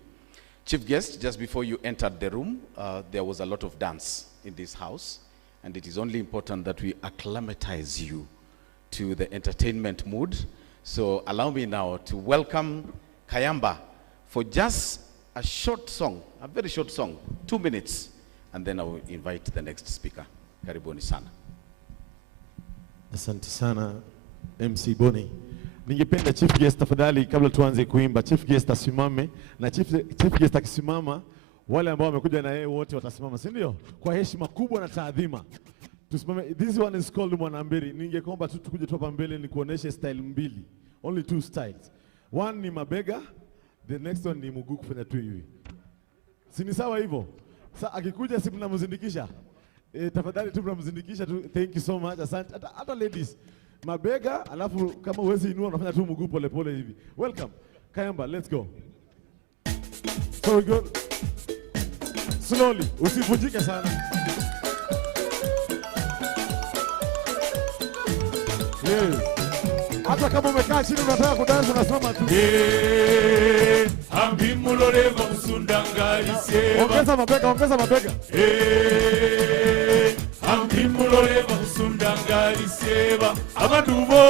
Chief Guest, just before you entered the room, there was a lot of dance in this house, and it is only important that we acclimatize you to the entertainment mood. So allow me now to welcome Kayamba for just a short song, a very short song, 2 minutes, and then I will invite the next speaker. Karibuni sana. Asante sana MC Boni. Ningependa Chief Guest tafadhali, kabla tuanze kuimba, Chief Guest asimame, na Chief Guest akisimama, wale ambao wamekuja na yeye wote watasimama, si ndio? Kwa heshima kubwa na taadhima. Tusimame. This one is called Mwanamberi. Ningekomba tu tukuje tu hapa mbele ni kuoneshe style mbili. Only 2 styles. One ni mabega, the next one ni mguu kufanya tu hivi. Si ni sawa hivyo? Sasa akikuja si mnamzindikisha. Tafadhali tu mnamzindikisha tu. Thank you so much. Asante. Hata ladies. Mabega, alafu kama uwezi inua unafanya tu mguu pole pole hivi. Welcome. Kayamba, let's go. So we go. Slowly. Usivunjike sana. Yes. Hata kama umekaa chini unataka kudansa unasimama tu. Ambi muloleva musundangari seba. Ongeza mabega, ongeza mabega. Ambi muloleva musundangari seba. Amadubo.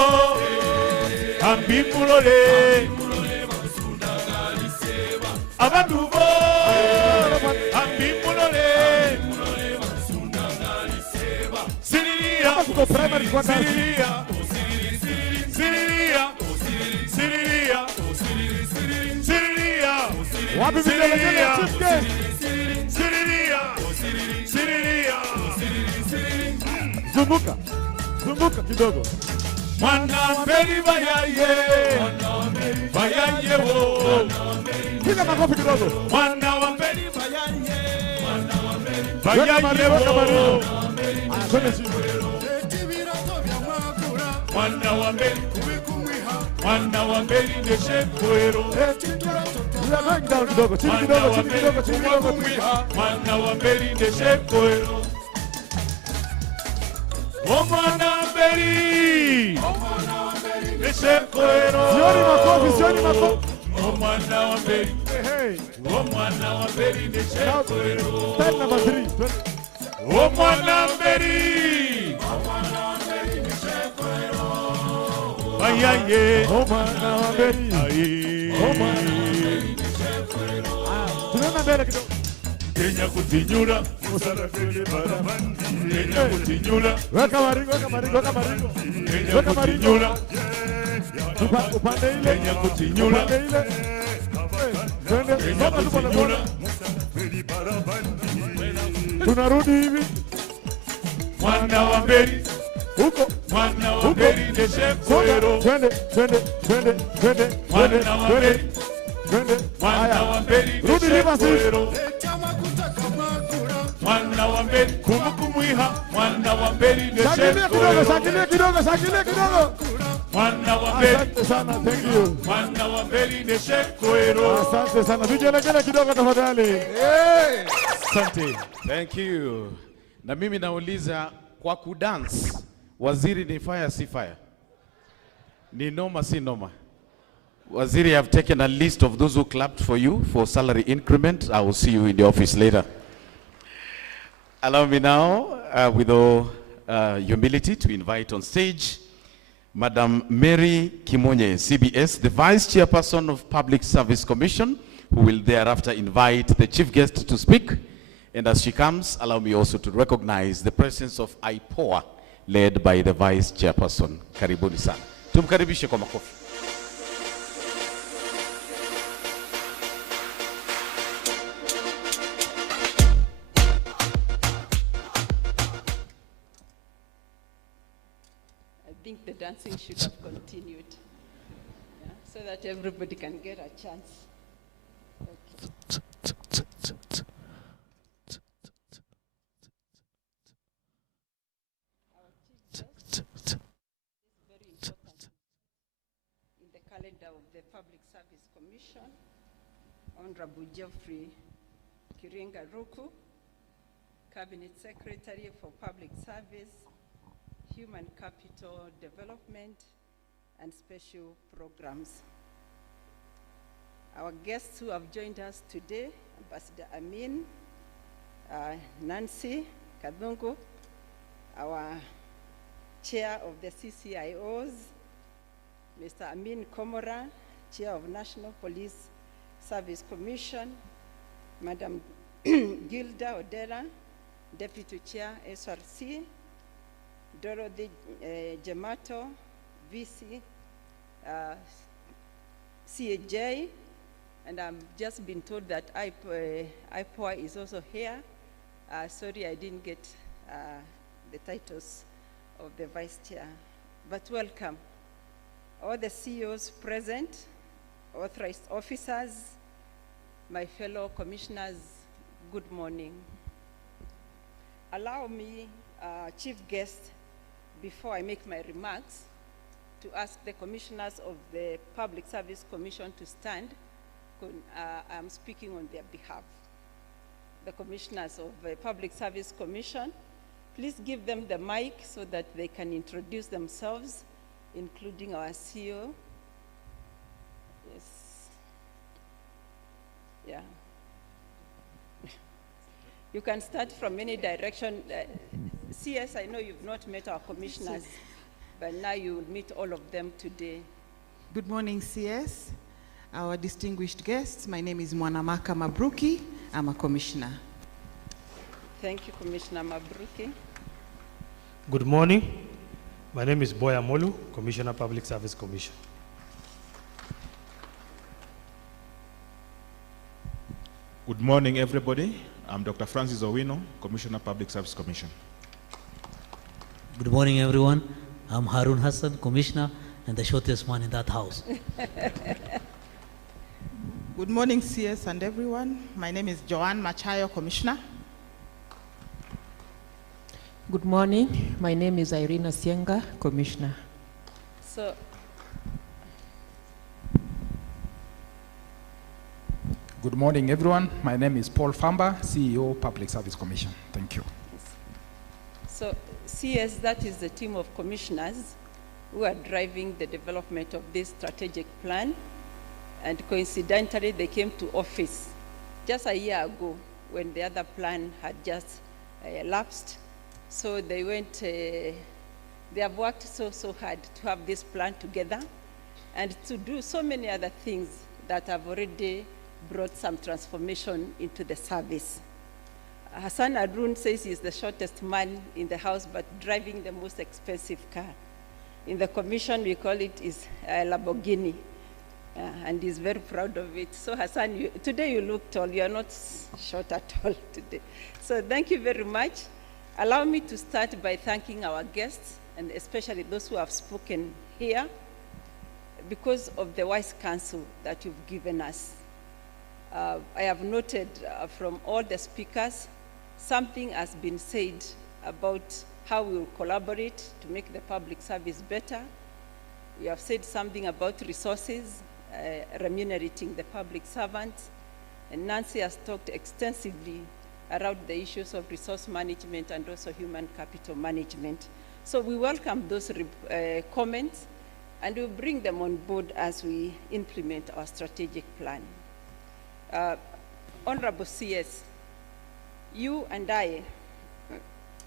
Ambi muloleva musundangari seba. Amadubo. Ambi muloleva musundangari seba. Siriya. Siriya. Siriya. Siriya. Siriya. Wapi vigelegele ya chief guest? Siriya. Siriya. Zunguka. Zunguka kidogo. Mwana mberi bayaye. Bayaye wo. Piga makofi kidogo. Mwana wa mberi bayaye. Weka Bayaye Maringo, weka Maringo. wo. Aya, twende chini. Mwana wa mberi. Mwana wa mberi ndeshekwero. Ila kidogo kidogo, chini kidogo, chini kidogo, chini kidogo. Mwana wa mberi ndeshekwero. O mwana mberi. Ndeshekwero. Sioni makofi, sioni makofi. O mwana wa mberi. Hey. O mwana wa mberi ndeshekwero. Style number 3. O mwana mberi. Ayaye. Oh mwana wa mberi. Aye. Oh mwana. Tunaenda mbele kidogo. Kenya kutinyura. Musarafele barabandi. Kenya kutinyura. Weka Maringo, weka Maringo, weka Maringo. Kenya Weka Maringo. kutinyura. Upande ile. Kenya kutinyura. Upande ile. Twende, Kenya songa tu pole pole. kutinyura. Tunarudi hivi. Mwana wa mberi. Huko. Mwana wa Huko. mberi Songa. ndeshekwero. Twende, twende, twende, twende, twende, Mwana wa twende. mberi. Twende. Mwana wa Haya. mberi Rudi Rivers hivi. ndeshekwero. Mwana wa mberi kumukumuiha. Mwana wa mberi Shangilia kidogo, ndeshekwero. shangilia kidogo, shangilia kidogo. Mwana wa mberi. Asante sana, thank you. Mwana wa mberi ndeshekwero. Asante sana. Vigelegele kidogo tafadhali. Asante. Thank you. Na mimi nauliza kwa kudance, waziri ni fire si fire? Ni noma si noma? Waziri, I've taken a list of those who clapped for you for salary increment. I will see you in the office later. Allow me now, with all humility, to invite on stage Madam Mary Kimonye, CBS, the Vice Chairperson of Public Service Commission, who will thereafter invite the chief guest to speak. And as she comes, allow me also to recognize the presence of IPOA, led by the Vice Chairperson. Karibuni sana. Tumkaribishe kwa makofi. I think the dancing should have continued, yeah, so that everybody can get a chance. Okay. Our chief guest is very important in the calendar of the Public Service Commission, Honorable Geoffrey Kiringa Ruku, Cabinet Secretary for Public Service, Human Capital Development, and Special Programs. Our guests who have joined us today, Ambassador Amin, Nancy Kadungu, our Chair of the CCIOs, Mr. Amin Komora, Chair of National Police Service Commission, Madam Gilda Odera, Deputy Chair, SRC, Dorothy Gemato, VC, CAJ, and I've just been told that IPOA is also here. Sorry, I didn't get the titles of the Vice Chair, but welcome. All the CEOs present, authorized officers, my fellow commissioners, good morning. Allow me, Chief Guest, before I make my remarks, to ask the commissioners of the Public Service Commission to stand. I'm speaking on their behalf. The commissioners of the Public Service Commission, please give them the mic so that they can introduce themselves, including our CEO. Yes. Yeah. You can start from any direction. CS, I know you've not met our commissioners, but now you will meet all of them today. Good morning, CS. Our distinguished guests, my name is Mwanamaka Mabruki. I'm a commissioner. Thank you, Commissioner Mabruki. Good morning. My name is Boya Molu, Commissioner Public Service Commission. Good morning, everybody. I'm Dr. Francis Owino, Commissioner Public Service Commission. Good morning, everyone. I'm Harun Hassan, Commissioner, and the shortest man in that house. Good morning, CS and everyone. My name is Joanne Machayo, Commissioner. Good morning. My name is Irina Sienga, Commissioner. So, Good morning, everyone. My name is Paul Famba, CEO, Public Service Commission. Thank you. so CS, that is the team of commissioners who are driving the development of this strategic plan. And coincidentally, they came to office just a year ago when the other plan had just lapsed. So they went, they have worked so hard to have this plan together and to do so many other things that have already brought some transformation into the service. Hassan Arun says he's the shortest man in the house, but driving the most expensive car. In the commission, we call it is Lamborghini, and he's very proud of it. So Hassan, today you look tall. You are not short at all today. So thank you very much. Allow me to start by thanking our guests, and especially those who have spoken here, because of the wise counsel that you've given us. I have noted from all the speakers, something has been said about how we will collaborate to make the public service better. We have said something about resources, remunerating the public servants, and Nancy has talked extensively around the issues of resource management and also human capital management. So we welcome those comments, and we'll bring them on board as we implement our strategic plan. Honorable CS, you and I,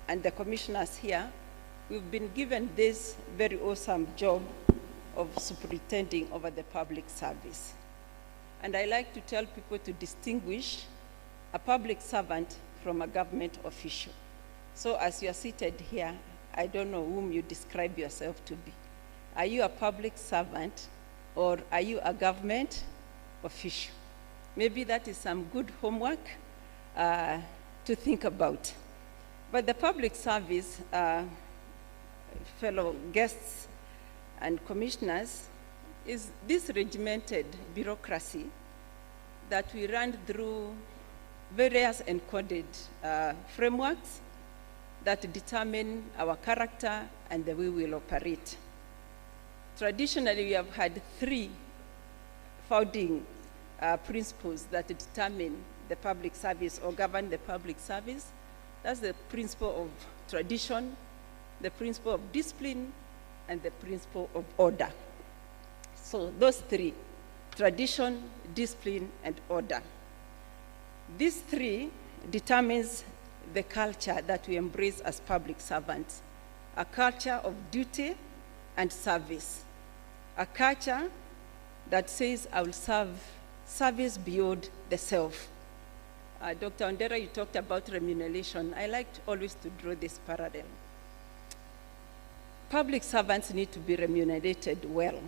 and the commissioners here, we've been given this very awesome job of superintending over the public service. And I like to tell people to distinguish a public servant from a government official. So as you are seated here, I don't know whom you describe yourself to be. Are you a public servant or are you a government official? Maybe that is some good homework to think about. But the public service, fellow guests and commissioners, is this regimented bureaucracy that we run through various encoded frameworks that determine our character and the way we'll operate. Traditionally, we have had three founding principles that determine the public service or govern the public service. That's the principle of tradition, the principle of discipline, and the principle of order. So those three, tradition, discipline, and order. These three determines the culture that we embrace as public servants, a culture of duty and service, a culture that says I will serve service beyond the self. Dr. Ondera, you talked about remuneration. I like always to draw this parallel. Public servants need to be remunerated well,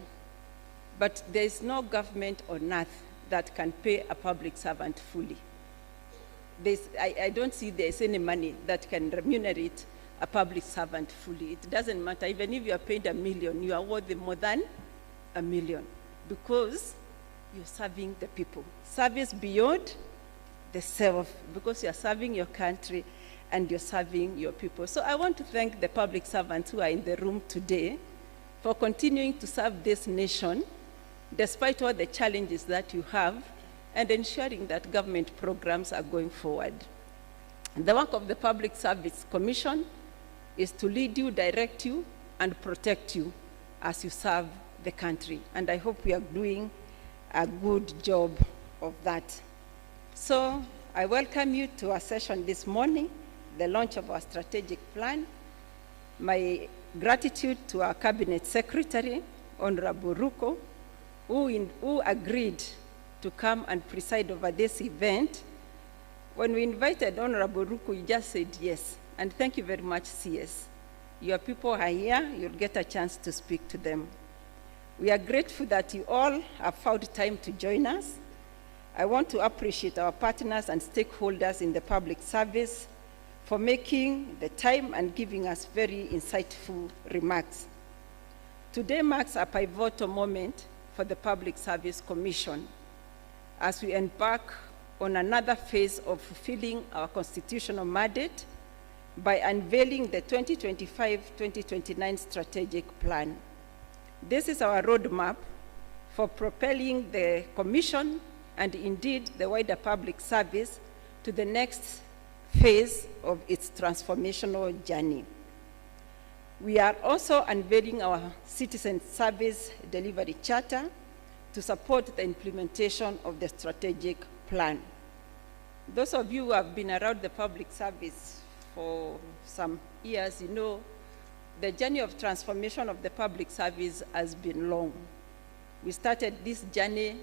but there is no government on earth that can pay a public servant fully. I don't see there's any money that can remunerate a public servant fully. It doesn't matter. Even if you are paid $1 million, you are worth more than $1 million because you're serving the people. Service beyond the self, because you're serving your country and you're serving your people. So I want to thank the public servants who are in the room today for continuing to serve this nation despite all the challenges that you have and ensuring that government programs are going forward. The work of the Public Service Commission is to lead you, direct you, and protect you as you serve the country. And I hope we are doing a good job of that. So I welcome you to our session this morning, the launch of our strategic plan. My gratitude to our Cabinet Secretary, Honorable Ruko, who agreed to come and preside over this event. When we invited Honorable Ruko, you just said yes. And thank you very much, CS. Your people are here, you'll get a chance to speak to them. We are grateful that you all have found time to join us. I want to appreciate our partners and stakeholders in the public service for making the time and giving us very insightful remarks. Today marks a pivotal moment for the Public Service Commission as we embark on another phase of fulfilling our constitutional mandate by unveiling the 2025-2029 strategic plan. This is our roadmap for propelling the Commission and indeed the wider public service to the next phase of its transformational journey. We are also unveiling our Citizen Service Delivery Charter to support the implementation of the strategic plan. Those of you who have been around the public service for some years, you know the journey of transformation of the public service has been long. We started this journey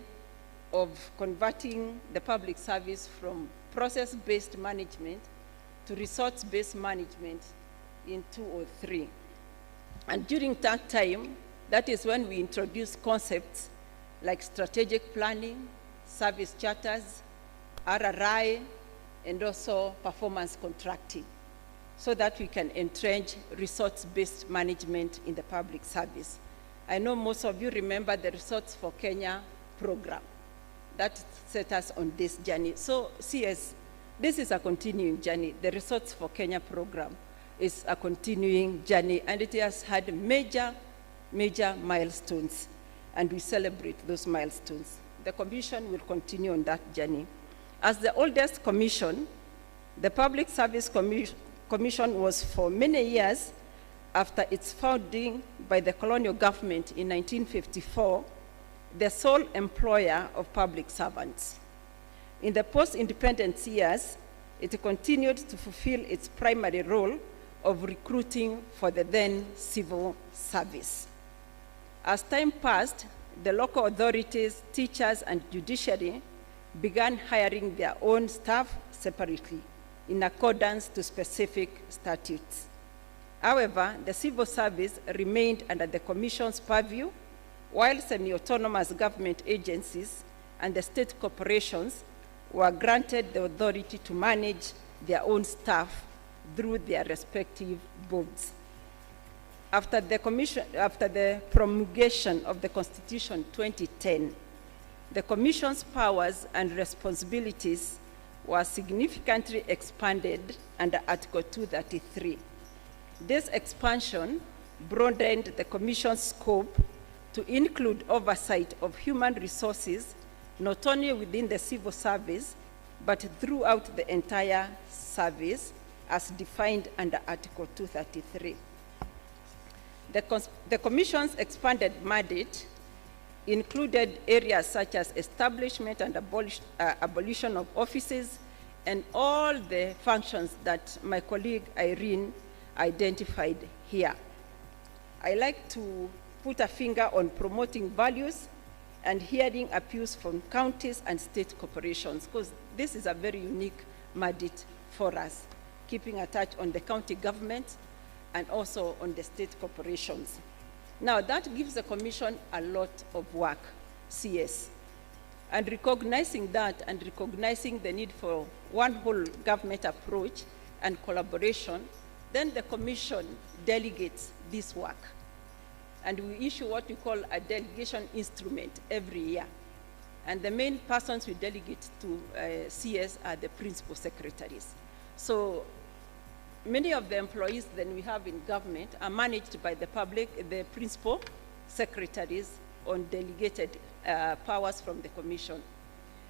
of converting the public service from process-based management to resource-based management in 2003. And during that time, that is when we introduced concepts like strategic planning, service charters, RRI, and also performance contracting, so that we can entrench resource-based management in the public service. I know most of you remember the Resource for Kenya program that set us on this journey. So CS, this is a continuing journey. The Resource for Kenya program is a continuing journey, and it has had major milestones, and we celebrate those milestones. The Commission will continue on that journey. As the oldest commission, the Public Service Commission was for many years after its founding by the colonial government in 1954, the sole employer of public servants. In the post-independence years, it continued to fulfill its primary role of recruiting for the then civil service. As time passed, the local authorities, teachers, and judiciary began hiring their own staff separately in accordance to specific statutes. However, the civil service remained under the Commission's purview, while semi-autonomous government agencies and the state corporations were granted the authority to manage their own staff through their respective boards. After the promulgation of the Constitution 2010, the Commission's powers and responsibilities were significantly expanded under Article 233. This expansion broadened the Commission's scope to include oversight of human resources, not only within the civil service, but throughout the entire service, as defined under Article 233. The Commission's expanded mandate included areas such as establishment and abolition of offices, and all the functions that my colleague Irene identified here. I like to put a finger on promoting values and hearing appeals from counties and state corporations, because this is a very unique mandate for us, keeping a touch on the county government and also on the state corporations. Now, that gives the Commission a lot of work, CS. And recognizing that and recognizing the need for one whole government approach and collaboration, then the Commission delegates this work. And we issue what we call a delegation instrument every year. And the main persons we delegate to CS are the principal secretaries. So many of the employees that we have in government are managed by the principal secretaries on delegated powers from the Commission.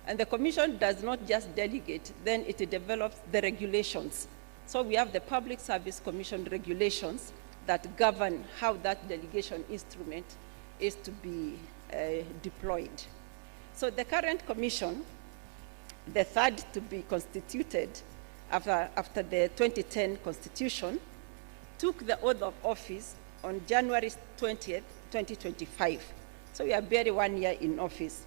And the Commission does not just delegate, then it develops the regulations. So we have the Public Service Commission regulations that govern how that delegation instrument is to be deployed. So the current Commission the third to be constituted after the 2010 Constitution, took the oath of office on January 20th, 2025. So we are barely 1 year in office.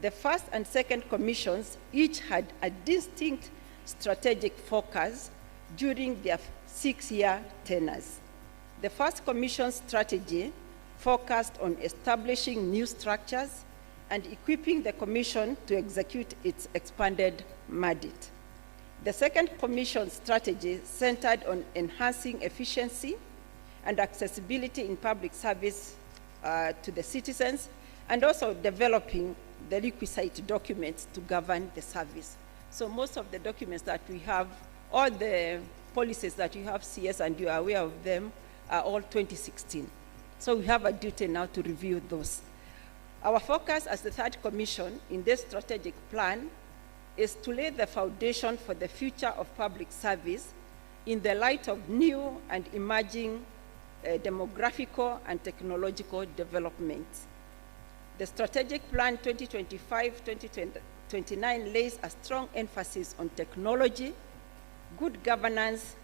The first and second commissions each had a distinct strategic focus during their 6-year tenures. The first commission's strategy focused on establishing new structures and equipping the commission to execute its expanded mandate. The second commission's strategy centered on enhancing efficiency and accessibility in public service to the citizens, and also developing the requisite documents to govern the service. So most of the documents that we have, all the policies that you have, CS, and you are aware of them, are all 2016. So we have a duty now to review those. Our focus as the third commission in this strategic plan is to lay the foundation for the future of public service in the light of new and emerging demographical and technological developments. The strategic plan 2025-2029 lays a strong emphasis on technology, good governance,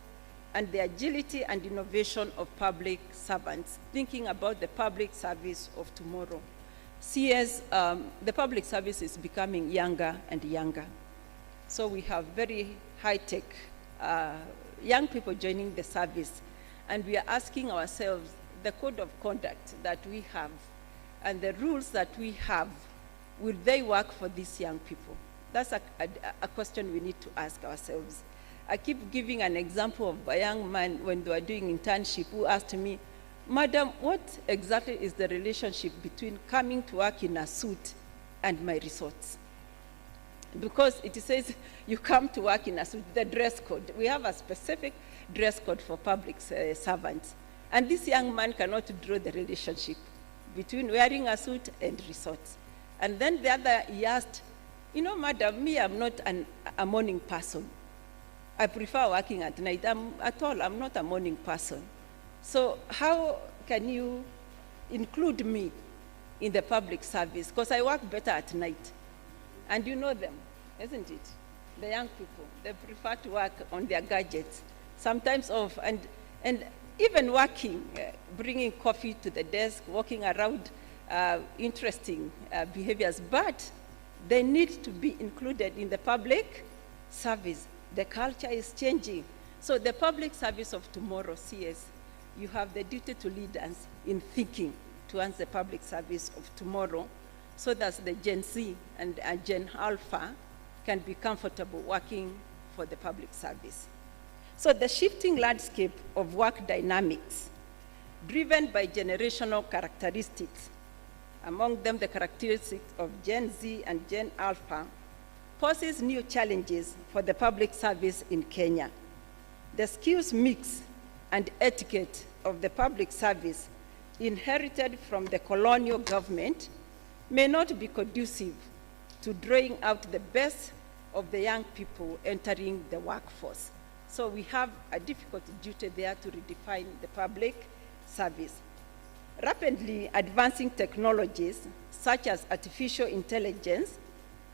and the agility and innovation of public servants, thinking about the public service of tomorrow. CS, the public service is becoming younger and younger. So we have very high-tech young people joining the service, and we are asking ourselves, the code of conduct that we have and the rules that we have, will they work for these young people? That's a question we need to ask ourselves. I keep giving an example of a young man when they were doing internship who asked me, Madam, what exactly is the relationship between coming to work in a suit and my results? Because it says you come to work in a suit, the dress code. We have a specific dress code for public servants. And this young man cannot draw the relationship between wearing a suit and results. And then the other, he asked, you know, Madam, me, I'm not a morning person. I prefer working at night. I'm not a morning person. So how can you include me in the public service? Because I work better at night. And you know them, isn't it? The young people, they prefer to work on their gadgets, sometimes off, and even working, bringing coffee to the desk, walking around, interesting behaviors, but they need to be included in the public service. The culture is changing. So the public service of tomorrow, CS, you have the duty to lead us in thinking towards the public service of tomorrow, so that the Gen Z and Gen Alpha can be comfortable working for the public service. So the shifting landscape of work dynamics, driven by generational characteristics, among them the characteristics of Gen Z and Gen Alpha, poses new challenges for the public service in Kenya. The skills mix and etiquette of the public service inherited from the colonial government may not be conducive to drawing out the best of the young people entering the workforce. So we have a difficult duty there to redefine the public service. Rapidly advancing technologies such as artificial intelligence,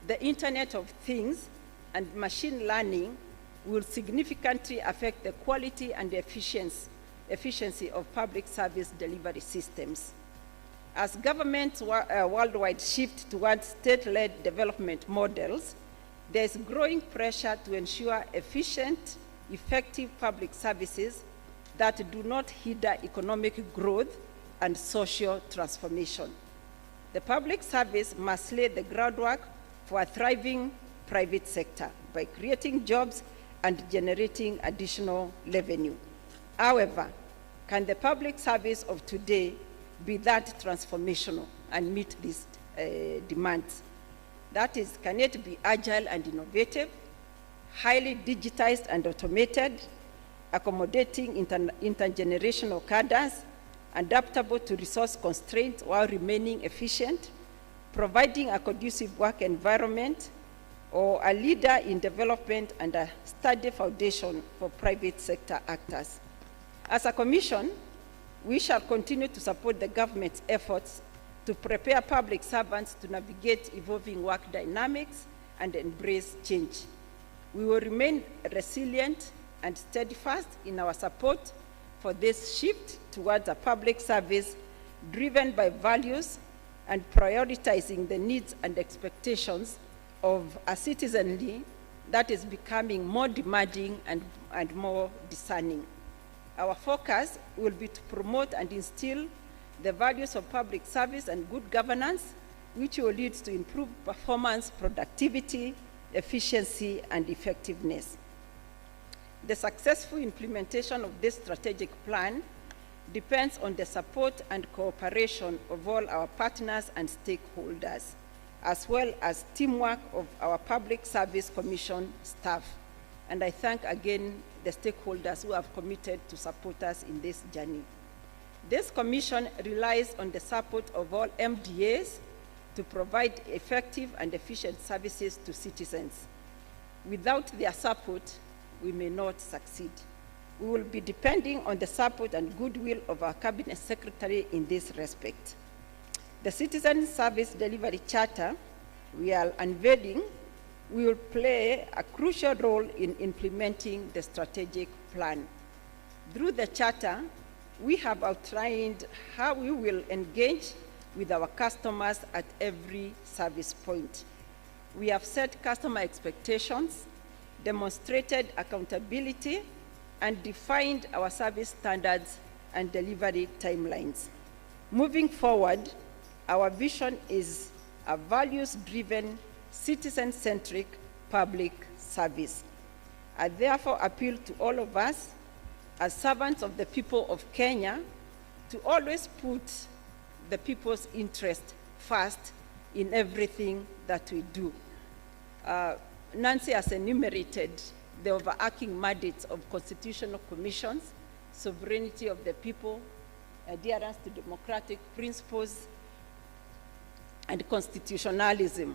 the Internet of Things, and machine learning will significantly affect the quality and efficiency of public service delivery systems. As governments worldwide shift towards state-led development models, there is growing pressure to ensure efficient, effective public services that do not hinder economic growth and social transformation. The public service must lay the groundwork for a thriving private sector by creating jobs and generating additional revenue. However, can the public service of today be that transformational and meet these demands? That is, can it be agile and innovative, highly digitized and automated, accommodating intergenerational cadres, adaptable to resource constraints while remaining efficient, providing a conducive work environment, or a leader in development and a steady foundation for private sector actors? As a commission, we shall continue to support the government's efforts to prepare public servants to navigate evolving work dynamics and embrace change. We will remain resilient and steadfast in our support for this shift towards a public service driven by values and prioritizing the needs and expectations of a citizenry that is becoming more demanding and more discerning. Our focus will be to promote and instill the values of public service and good governance, which will lead to improved performance, productivity, efficiency, and effectiveness. The successful implementation of this strategic plan depends on the support and cooperation of all our partners and stakeholders, as well as teamwork of our Public Service Commission staff. And I thank again the stakeholders who have committed to support us in this journey. This commission relies on the support of all MDAs to provide effective and efficient services to citizens. Without their support, we may not succeed. We will be depending on the support and goodwill of our Cabinet Secretary in this respect. The Citizen Service Delivery Charter we are unveiling will play a crucial role in implementing the strategic plan. Through the Charter, we have outlined how we will engage with our customers at every service point. We have set customer expectations, demonstrated accountability, and defined our service standards and delivery timelines. Moving forward, our vision is a values-driven, citizen-centric public service. I therefore appeal to all of us as servants of the people of Kenya to always put the people's interest first in everything that we do. Nancy has enumerated the overarching mandates of constitutional commissions: sovereignty of the people, adherence to democratic principles, and constitutionalism.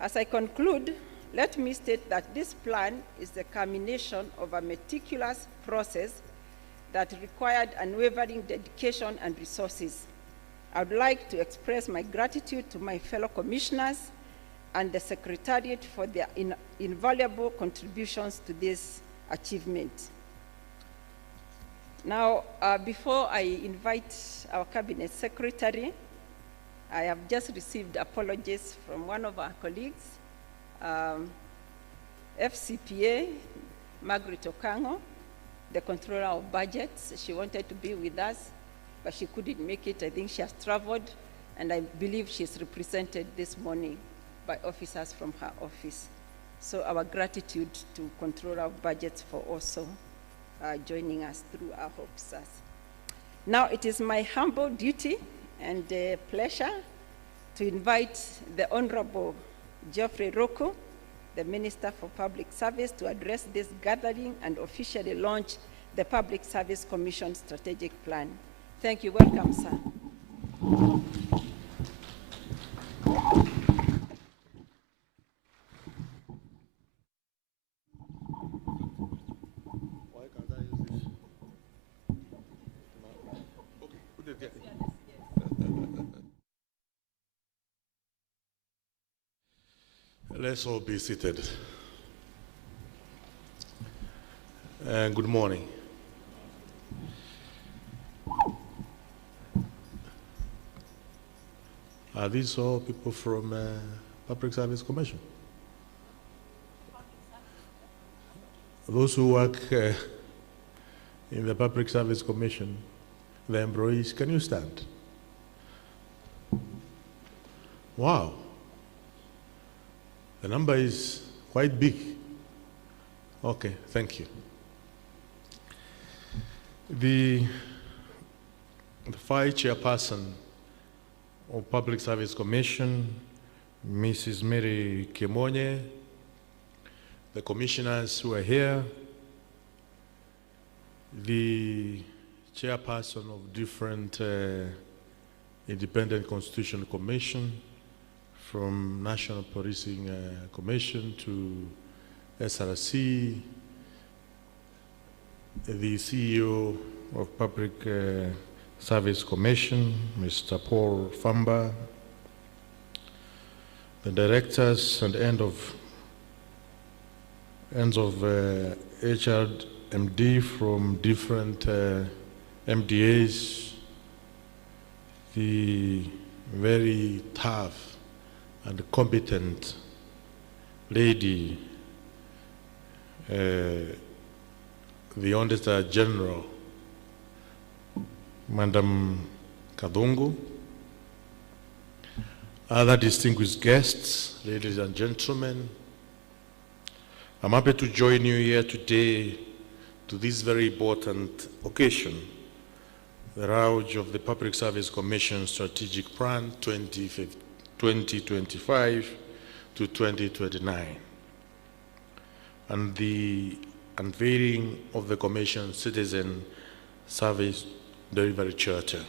As I conclude, let me state that this plan is the culmination of a meticulous process that required unwavering dedication and resources. I would like to express my gratitude to my fellow commissioners and the Secretariat for their invaluable contributions to this achievement. Now, before I invite our Cabinet Secretary, I have just received apologies from one of our colleagues, FCPA, Margaret Okango, the Controller of Budgets. She wanted to be with us, but she couldn't make it. I think she has traveled, and I believe she's represented this morning by officers from her office. So our gratitude to Controller of Budgets for also joining us through our officers. Now it is my humble duty and pleasure to invite the Honorable Geoffrey Ruku, the Minister for Public Service, to address this gathering and officially launch the Public Service Commission Strategic Plan. Thank you. Welcome, sir. Let's all be seated. Good morning. Are these all people from Public Service Commission? Those who work in the Public Service Commission, the employees, can you stand? Wow. The number is quite big. Okay, thank you. The Vice Chairperson of Public Service Commission, Mrs. Mary Kimonye, the commissioners who are here, the chairperson of different independent constitutional commission, from National Policing Commission to SRC, the CEO of Public Service Commission, Mr. Paul Famba, the directors and ends of HRMD from different MDAs, the very tough and competent lady, the Auditor General, Madam Kadungu, other distinguished guests, ladies and gentlemen, I'm happy to join you here today to this very important occasion, the launch of the Public Service Commission Strategic Plan 2025 to 2029, and the unveiling of the Commission Citizen Service Delivery Charter.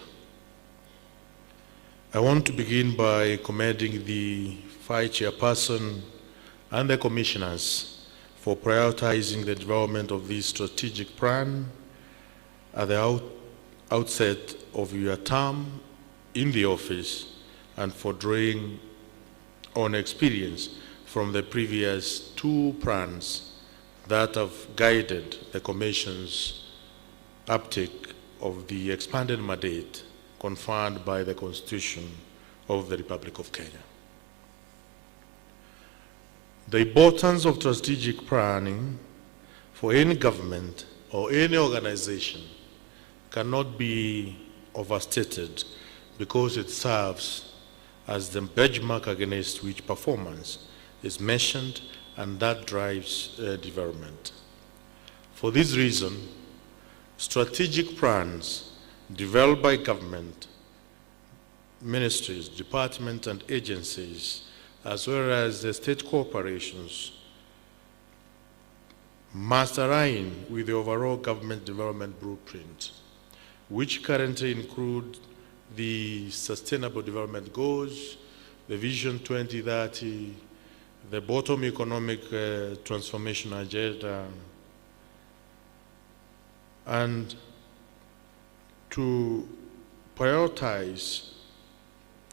I want to begin by commending the Vice Chairperson and the Commissioners for prioritizing the development of this strategic plan at the outset of your term in the office, and for drawing on experience from the previous two plans that have guided the Commission's uptake of the expanded mandate conferred by the Constitution of the Republic of Kenya. The importance of strategic planning for any government or any organization cannot be overstated, because it serves as the benchmark against which performance is measured, and that drives development. For this reason, strategic plans developed by government, ministries, departments, and agencies, as well as the state corporations, must align with the overall government development blueprint, which currently include the Sustainable Development Goals, the Vision 2030, the Bottom Economic Transformation Agenda, and to prioritize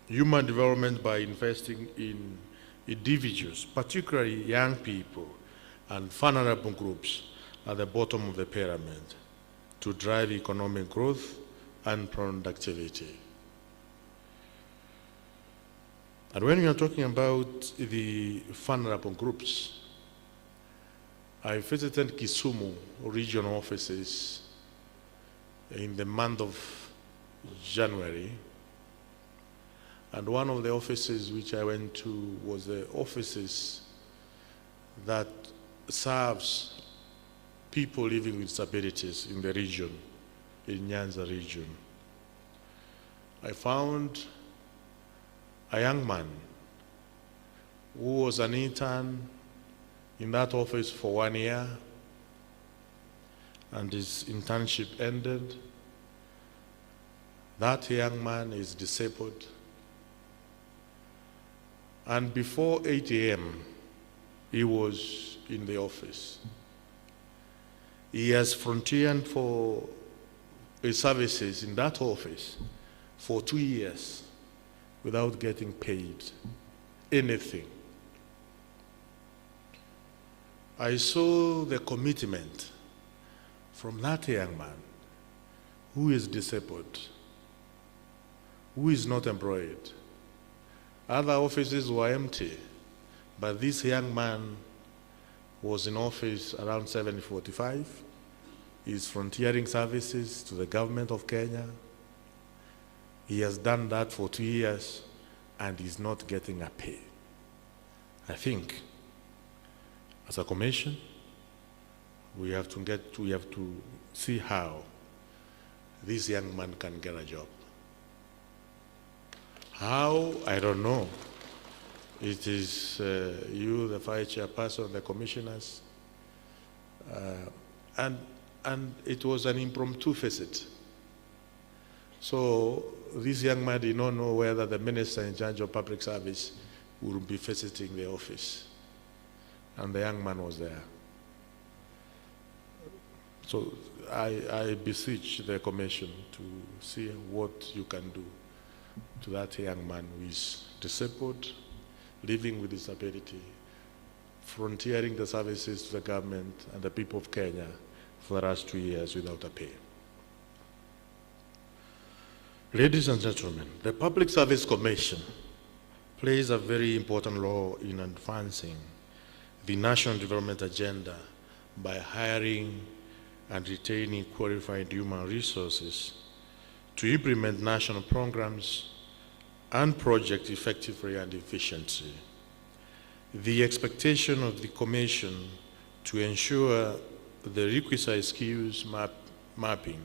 human development by investing in individuals, particularly young people and vulnerable groups at the bottom of the pyramid, to drive economic growth and productivity. And when we are talking about the vulnerable groups, I visited Kisumu regional offices in the month of January, and one of the offices which I went to was the offices that serves people living with disabilities in the region, in Nyanza region. I found a young man who was an intern in that office for 1 year, and his internship ended. That young man is disabled, and before 8 a.m. he was in the office. He has frontiered for his services in that office for 2 years without getting paid anything. I saw the commitment from that young man who is disabled, who is not employed. Other offices were empty, but this young man was in office around 7:45. He's frontiering services to the government of Kenya. He has done that for 2 years, and he's not getting a pay. I think, as a commission, we have to see how this young man can get a job. How? I don't know. It is you, the Vice Chairperson, the commissioners, and it was an impromptu visit. So this young man did not know whether the minister in charge of public service would be visiting the office, and the young man was there. So I beseech the commission to see what you can do to that young man who is disabled living with disability, frontiering the services to the government and the people of Kenya for the last 2 years without a pay. Ladies and gentlemen, the Public Service Commission plays a very important role in advancing the national development agenda by hiring and retaining qualified human resources to implement national programs and projects effectively and efficiently. The expectation of the Commission to ensure the requisite skills mapping,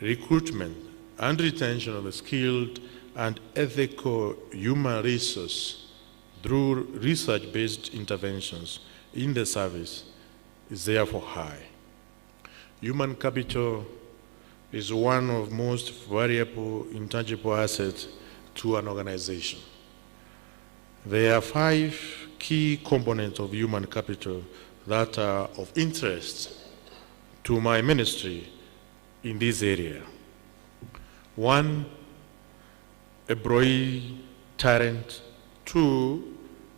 recruitment, and retention of the skilled and ethical human resource through research-based interventions in the service is therefore high. Human capital is one of most valuable intangible assets to an organization. There are 5 key components of human capital that are of interest to my ministry in this area. 1, employee talent. 2,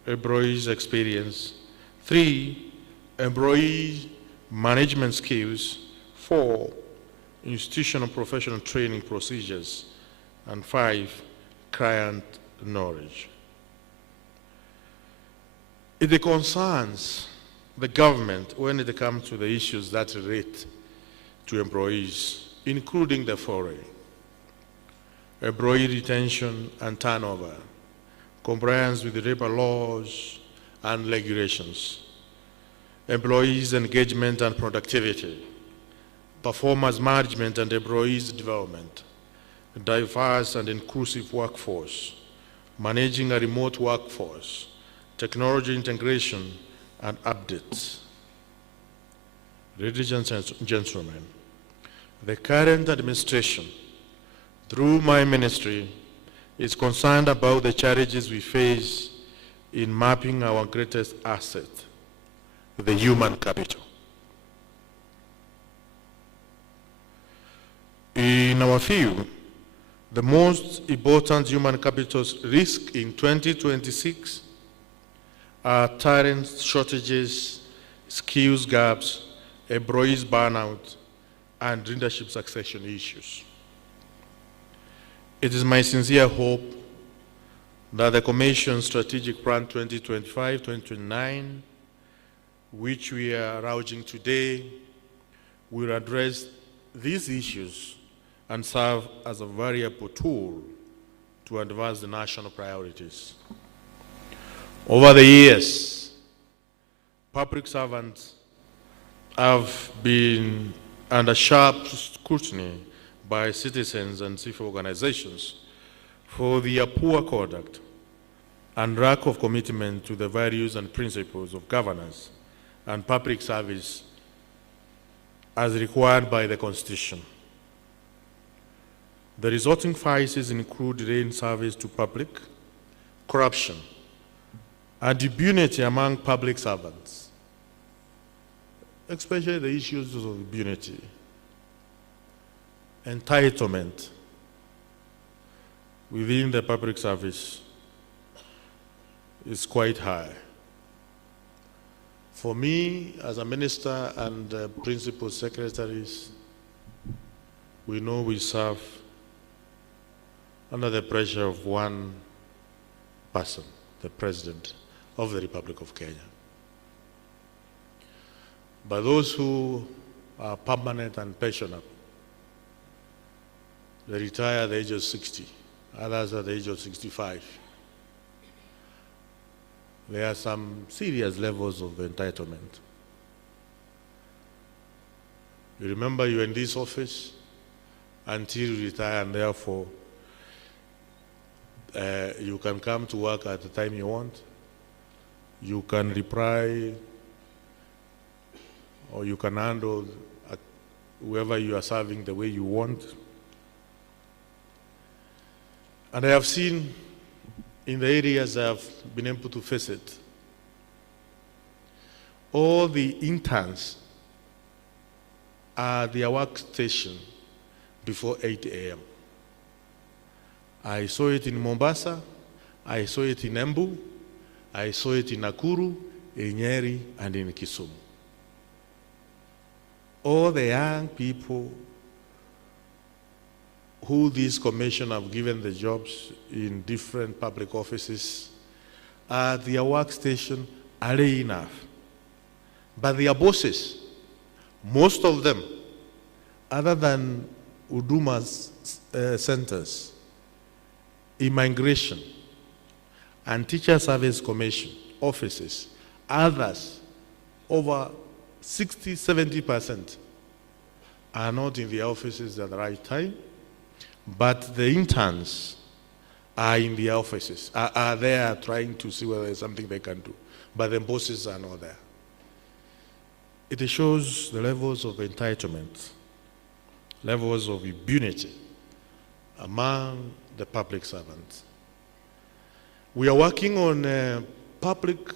employees' experience. 3, employee management skills. 4, institutional professional training procedures. And 5, client knowledge. It concerns the government when it comes to the issues that relate to employees, including the following: employee retention and turnover, compliance with the labor laws and regulations, employees' engagement and productivity, performance management and employees' development, diverse and inclusive workforce, managing a remote workforce, technology integration and updates. Ladies and gentlemen, the current administration, through my ministry, is concerned about the challenges we face in mapping our greatest asset, the human capital. In our view, the most important human capital risk in 2026 are talent shortages, skills gaps, employees burnout, and leadership succession issues. It is my sincere hope that the Commission's Strategic Plan 2025-2029, which we are launching today, will address these issues and serve as a valuable tool to advance the national priorities. Over the years, public servants have been under sharp scrutiny by citizens and civil organizations for their poor conduct and lack of commitment to the values and principles of governance and public service as required by the Constitution. The resulting vices include delay in service to public, corruption, and impunity among public servants, especially the issues of impunity. Entitlement within the public service is quite high. For me, as a minister and principal secretaries, we know we serve under the pressure of one person, the President of the Republic of Kenya. But those who are permanent and pensionable, they retire at the age of 60, others at the age of 65. There are some serious levels of entitlement. You remember you're in this office until you retire, and therefore you can come to work at the time you want. You can reply, or you can handle whoever you are serving the way you want. And I have seen in the areas I have been able to face it, all the interns are at their workstation before 8 a.m. I saw it in Mombasa, I saw it in Embu, I saw it in Nakuru, in Nyeri, and in Kisumu. All the young people who this commission have given the jobs in different public offices, their workstation are enough. But their bosses, most of them, other than Huduma's centers, immigration, and teacher service commission offices, others, over 60–70% are not in the offices at the right time, but the interns are in the offices, are there trying to see whether there's something they can do, but the bosses are not there. It shows the levels of entitlement, levels of impunity among the public servants. We are working on public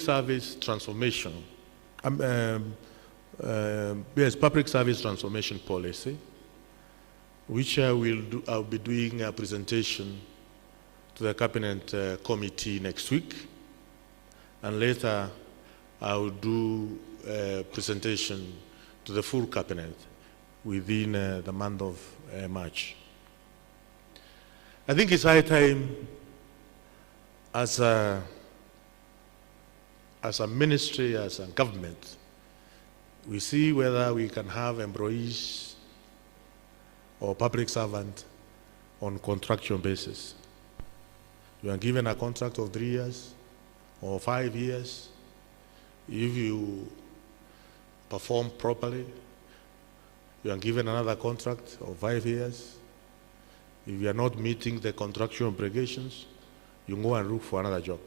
service transformation. Yes, public service transformation policy, which I'll be doing a presentation to the cabinet committee next week, and later I will do a presentation to the full cabinet within the month of March. I think it's high time as a ministry, as a government, we see whether we can have employees or public servant on contractual basis. You are given a contract of 3 years or 5 years. If you perform properly, you are given another contract of 5 years. If you are not meeting the contractual obligations, you go and look for another job.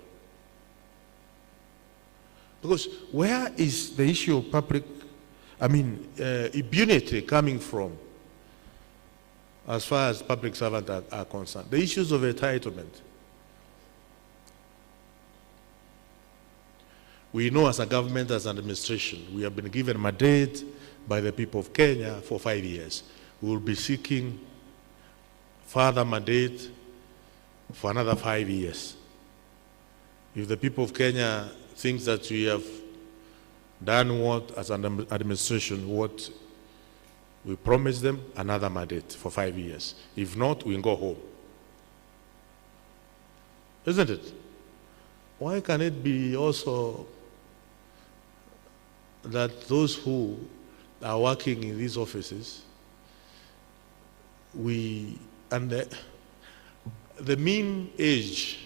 Because where is the issue of impunity coming from as far as public servants are concerned? The issues of entitlement. We know as a government, as an administration, we have been given a mandate by the people of Kenya for 5 years. We will be seeking further mandate for another 5 years. If the people of Kenya think that we have done what, as an administration, what we promised them, another mandate for 5 years. If not, we go home. Isn't it? Why can it be also that those who are working in these offices, the mean age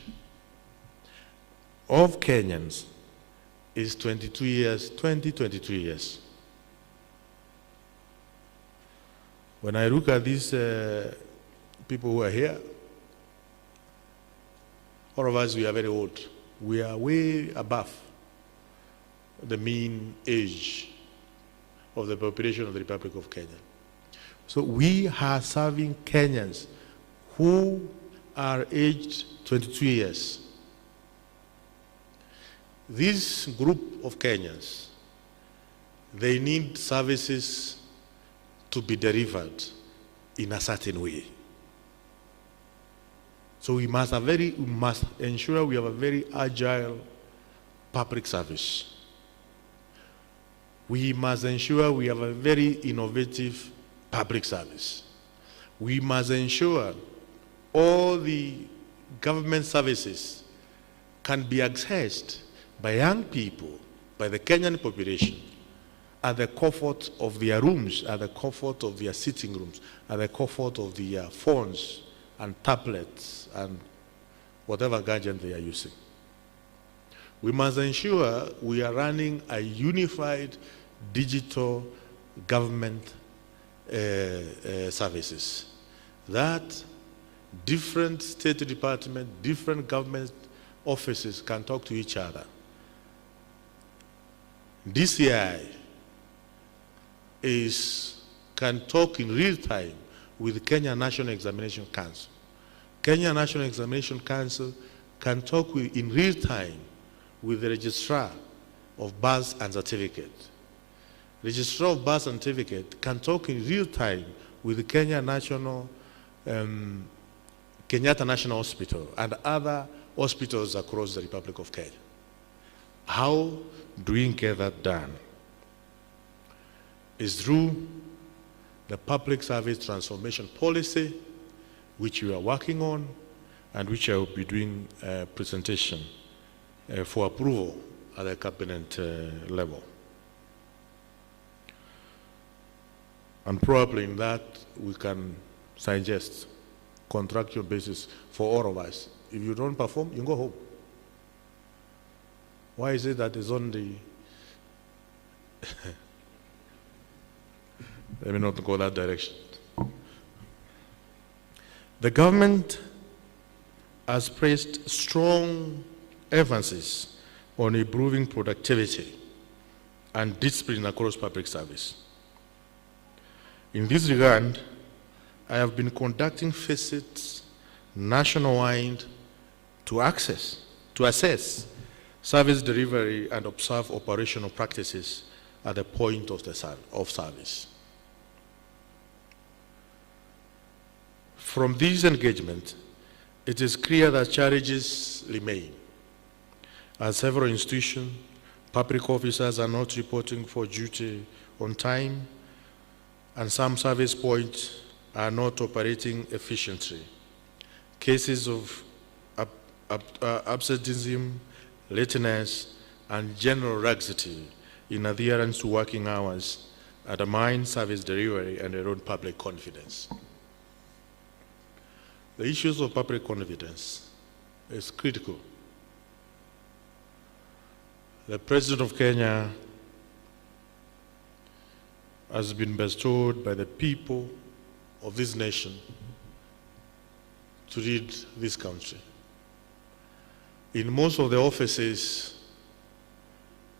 of Kenyans is 22 years. When I look at these people who are here, all of us, we are very old. We are way above the mean age of the population of the Republic of Kenya. So we are serving Kenyans who are aged 22 years. This group of Kenyans, they need services to be delivered in a certain way. So we must ensure we have a very agile public service. We must ensure we have a very innovative public service. We must ensure all the government services can be accessed by young people, by the Kenyan population, at the comfort of their rooms, at the comfort of their sitting rooms, at the comfort of their phones and tablets and whatever gadget they are using. We must ensure we are running a unified digital government services, that different state departments, different government offices can talk to each other. DCI can talk in real time with the Kenya National Examination Council. Kenya National Examination Council can talk in real time with the Registrar of Birth and Certificate. Registrar of Birth and Certificate can talk in real time with the Kenyatta National Hospital and other hospitals across the Republic of Kenya. How do we get that done? Is through the public service transformation policy, which we are working on, and which I will be doing a presentation for approval at the cabinet level. And probably in that we can suggest contractual basis for all of us. If you don't perform, you go home. Why is it that it's only let me not go that direction. The government has placed strong emphasis on improving productivity and discipline across public service. In this regard, I have been conducting visits nationwide to assess service delivery and observe operational practices at the point of service. From this engagement, it is clear that challenges remain. At several institutions, public officers are not reporting for duty on time, and some service points are not operating efficiently. Cases of absenteeism, lateness, and general laxity in adherence to working hours undermine service delivery and erode public confidence. The issues of public confidence is critical. The President of Kenya has been bestowed by the people of this nation to lead this country. In most of the offices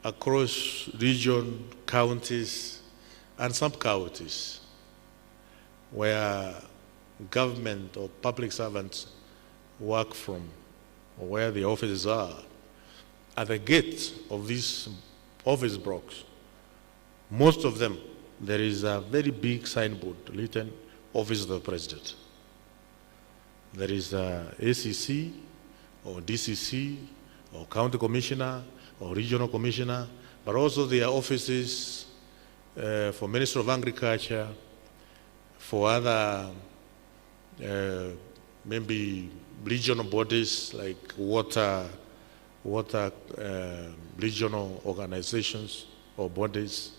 across region, counties, and sub-counties, where government or public servants work from, or where the offices are, at the gate of these office blocks, most of them, there is a very big signboard written, Office of the President. There is a ACC, or DCC, or County Commissioner, or Regional Commissioner, but also there are offices for Minister of Agriculture, for other maybe regional bodies like water regional organizations or bodies,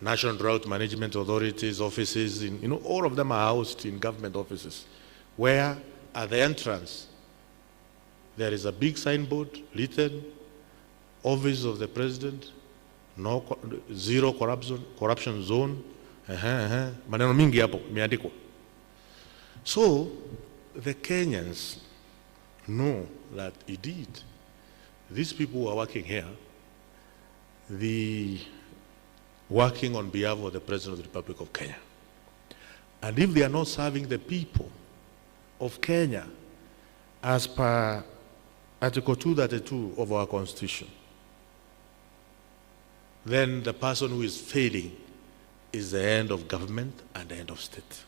National Drought Management Authorities offices, all of them are housed in government offices, where at the entrance there is a big signboard written, Office of the President, zero corruption zone, maneno mingi hapo imeandikwa. So the Kenyans know that indeed these people who are working here, working on behalf of the President of the Republic of Kenya. And if they are not serving the people of Kenya as per Article 232 of our Constitution, then the person who is failing is the end of government and the end of state.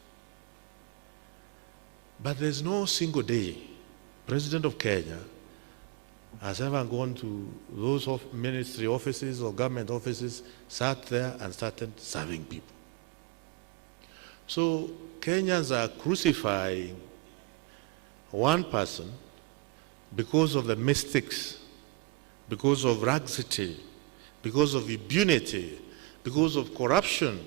But there's no single day President of Kenya has ever gone to those ministry offices or government offices, sat there and started serving people. So Kenyans are crucifying one person because of the mistakes, because of laxity, because of impunity, because of corruption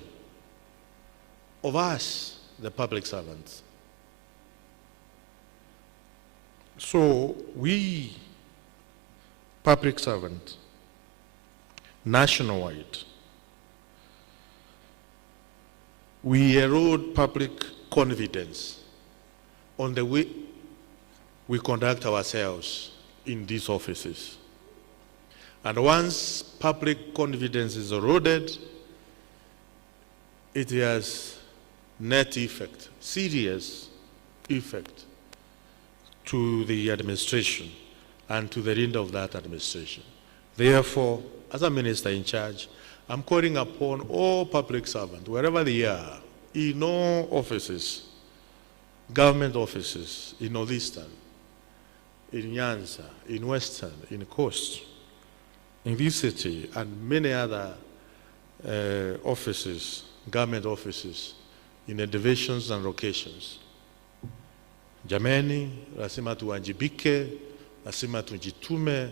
of us, the public servants. So we, public servants, nationwide, we erode public confidence on the way we conduct ourselves in these offices. And once public confidence is eroded, it has net effect, serious effect to the administration and to the end of that administration. Therefore, as a minister in charge, I'm calling upon all public servants, wherever they are, in all offices, government offices in Northeastern, in Nyanza, in Western, in Coast, in this city, and many other offices, government offices, in the divisions and locations. Jameni, lazima tuwajibike, lazima tujitume,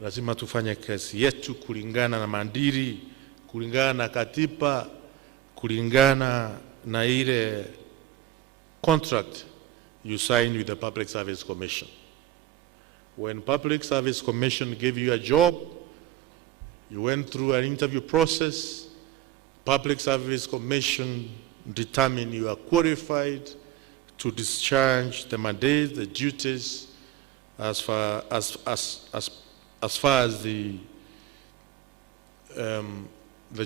lazima tufanye kazi yetu kulingana na maadili, kulingana na katiba, kulingana na ile contract you signed with the Public Service Commission. When Public Service Commission gave you a job, you went through an interview process. Public Service Commission determined you are qualified to discharge the mandate, the duties, as far as the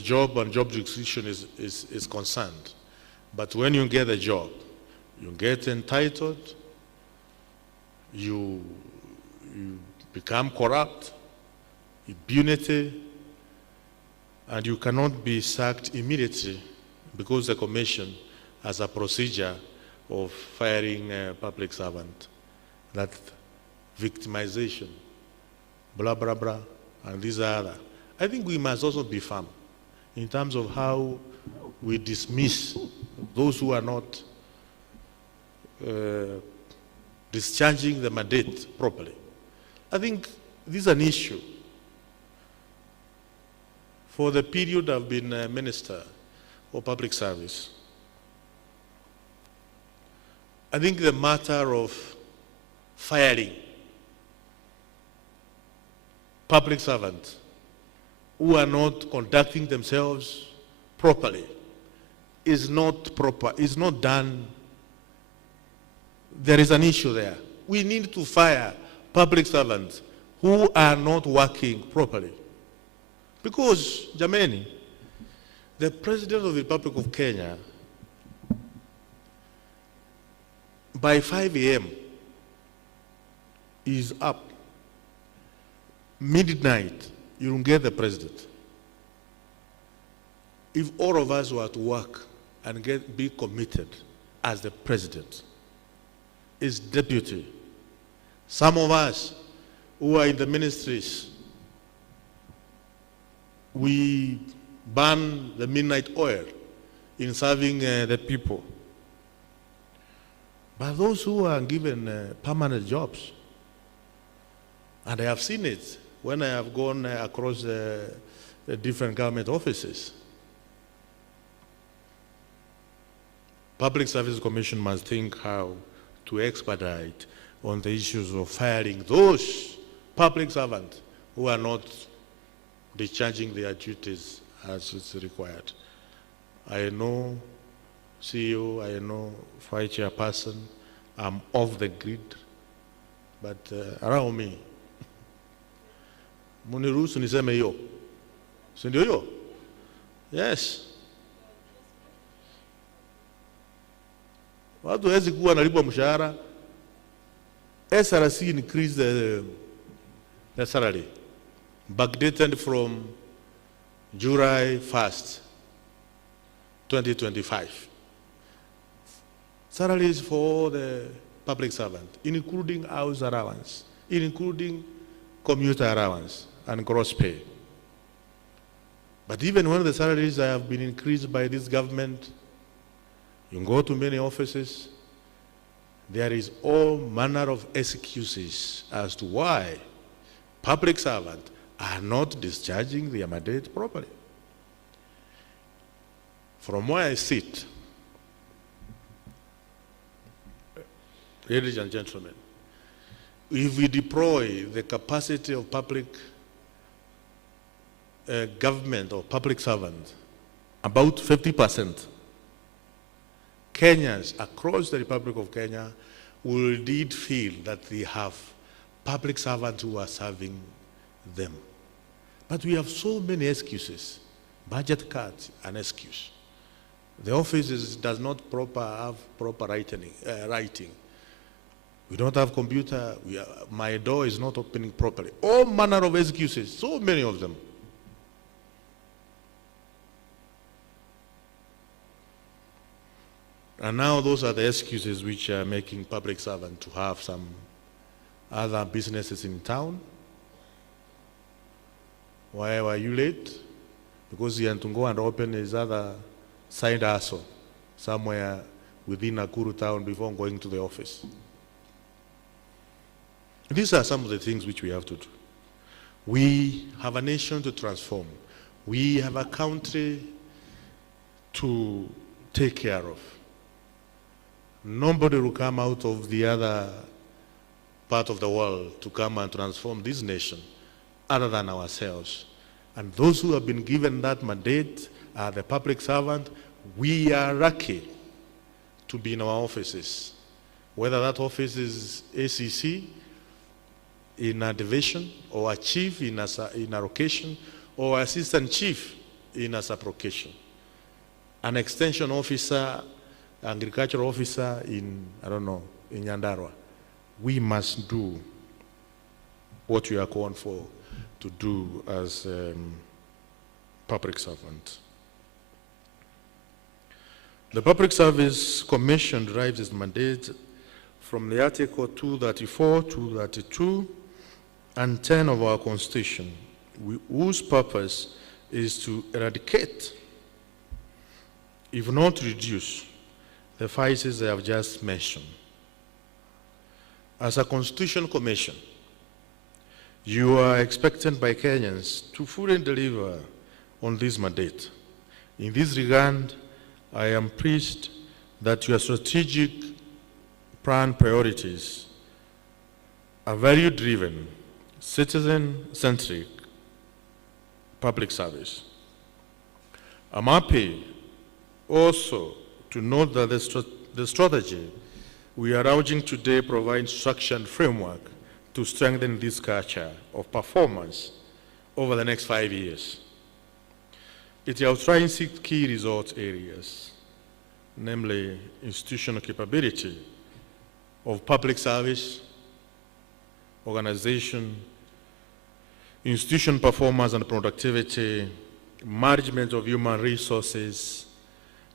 job and job description is concerned. But when you get a job, you get entitled, you become corrupt, impunity, and you cannot be sacked immediately because the commission has a procedure of firing a public servant. That victimization, blah, blah, blah, and these are other. I think we must also be firm in terms of how we dismiss those who are not discharging the mandate properly. I think this is an issue. For the period I've been a Minister of Public Service, I think the matter of firing public servants who are not conducting themselves properly is not proper, is not done. There is an issue there. We need to fire public servants who are not working properly. Because, Jameni, the President of the Republic of Kenya, by 5 a.m., is up. Midnight, you don't get the President. If all of us were to work and be committed as the President, his deputy, some of us who are in the ministries, we burn the midnight oil in serving the people. But those who are given permanent jobs, and I have seen it when I have gone across the different government offices, Public Service Commission must think how to expedite on the issues of firing those public servants who are not discharging their duties as is required. I know CEO, I know Vice Chairperson, I'm off the grid, but around me, muniruhusu niseme hiyo, si ndio hiyo? Yes. Watu hawezi kuwa analipwa mshahara. SRC increased the salary, backdated from July 1st, 2025. Salaries for the public servant, including house allowance, including commuter allowance and gross pay. But even when the salaries have been increased by this government, you go to many offices, there is all manner of excuses as to why public servants are not discharging their mandate properly. From where I sit, ladies and gentlemen, if we deploy the capacity of public government or public servants, about 50%, Kenyans across the Republic of Kenya will indeed feel that they have public servants who are serving them. But we have so many excuses. Budget cuts, an excuse. The office does not have proper writing. We don't have computer. My door is not opening properly. All manner of excuses, so many of them. And now those are the excuses which are making public servants to have some other businesses in town. Why were you late? Because you had to go and open his other side hustle somewhere within Nakuru town before going to the office. These are some of the things which we have to do. We have a nation to transform. We have a country to take care of. Nobody will come out of the other part of the world to come and transform this nation other than ourselves. And those who have been given that mandate are the public servant. We are lucky to be in our offices. Whether that office is ACC in a division, or a chief in a location, or assistant chief in a sub-location. An extension officer, agricultural officer in, I don't know, in Nyandarua. We must do what we are called for to do as public servant. The Public Service Commission derives its mandate from the Article 234, 232, and 10 of our Constitution, whose purpose is to eradicate, if not reduce, the vices I have just mentioned. As a Constitutional Commission, you are expected by Kenyans to fully deliver on this mandate. In this regard, I am pleased that your strategic plan priorities are value-driven, citizen-centric public service. I'm happy also to note that the strategy we are urging today provides structure and framework to strengthen this culture of performance over the next 5 years. It outlines 6 key result areas, namely institutional capability of public service, organization, institution performance and productivity, management of human resources,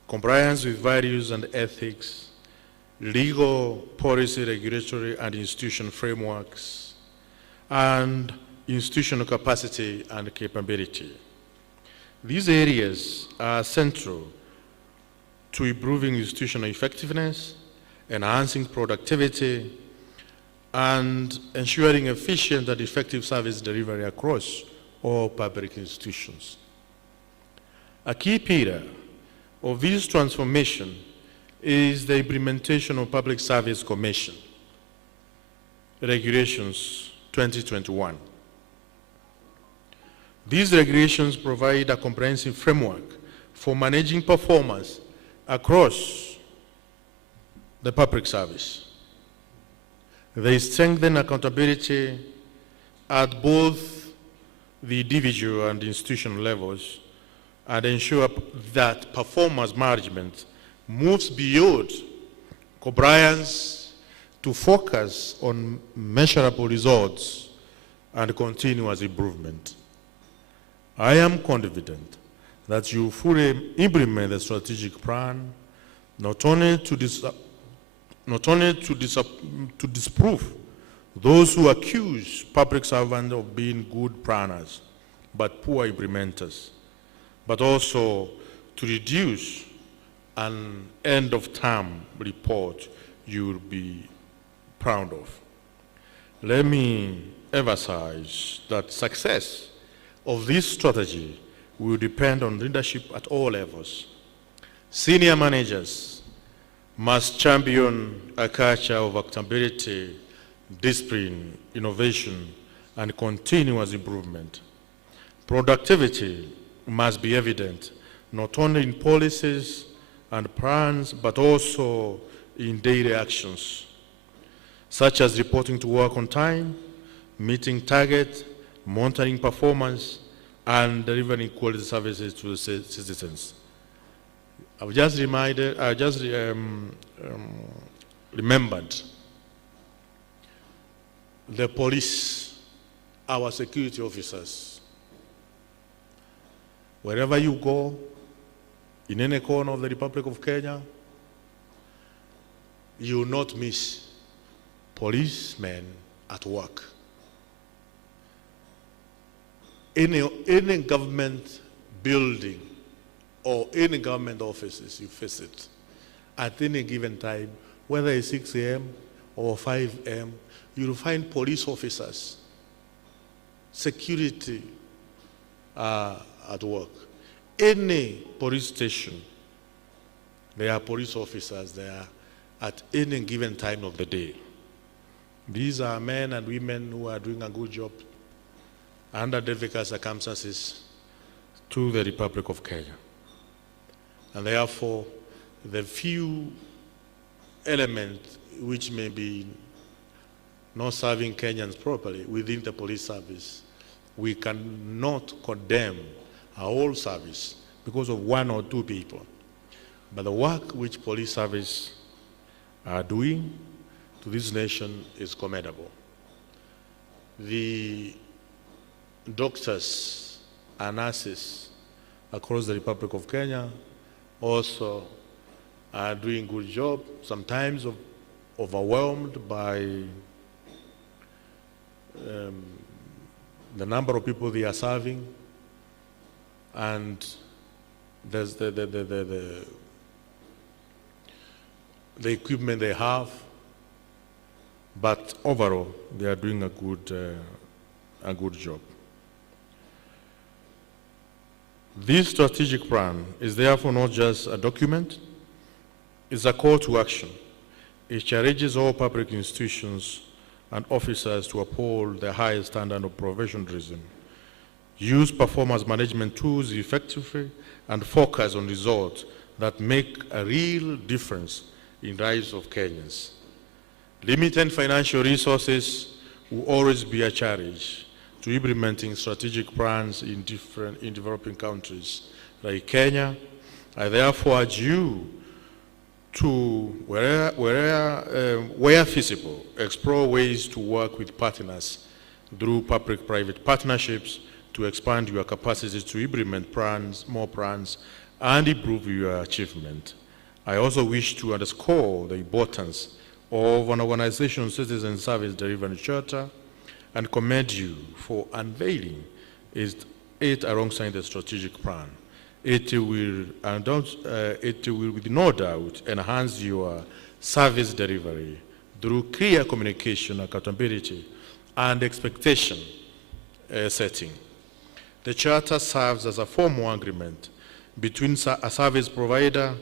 compliance with values and ethics, legal, policy, regulatory, and institutional frameworks, and institutional capacity and capability. These areas are central to improving institutional effectiveness, enhancing productivity, and ensuring efficient and effective service delivery across all public institutions. A key pillar of this transformation is the implementation of Public Service Commission Regulations 2021. These regulations provide a comprehensive framework for managing performance across the public service. They strengthen accountability at both the individual and institutional levels and ensure that performance management moves beyond compliance to focus on measurable results and continuous improvement. I am confident that you fully implement the strategic plan, not only to disprove those who accuse public servants of being good planners but poor implementers, but also to reduce an end-of-term report you will be proud of. Let me emphasize that success of this strategy will depend on leadership at all levels. Senior managers must champion a culture of accountability, discipline, innovation, and continuous improvement. Productivity must be evident, not only in policies and plans, but also in daily actions, such as reporting to work on time, meeting targets, monitoring performance, and delivering quality services to the citizens. I've just remembered the police, our security officers. Wherever you go, in any corner of the Republic of Kenya, you will not miss policemen at work. Any government building or any government offices you visit at any given time, whether it's 6 a.m. or 5 a.m., you'll find police officers, security at work. Any police station, there are police officers there at any given time of the day. These are men and women who are doing a good job under difficult circumstances to the Republic of Kenya. And therefore, the few elements which may be not serving Kenyans properly within the police service, we cannot condemn our whole service because of one or two people. But the work which police service are doing to this nation is commendable. The doctors and nurses across the Republic of Kenya also are doing a good job, sometimes overwhelmed by the number of people they are serving, and there's the equipment they have, but overall they are doing a good job. This strategic plan is therefore not just a document, it's a call to action. It challenges all public institutions and officers to uphold the highest standard of professionalism, use performance management tools effectively, and focus on results that make a real difference in the lives of Kenyans. Limited financial resources will always be a challenge to implementing strategic plans in developing countries like Kenya. I therefore urge you to, where feasible, explore ways to work with partners through public-private partnerships to expand your capacity to implement plans, more plans, and improve your achievement. I also wish to underscore the importance of an organization's citizen service delivery charter and commend you for unveiling it alongside the strategic plan. It will with no doubt enhance your service delivery through clear communication, accountability, and expectation setting. The charter serves as a formal agreement between a service provider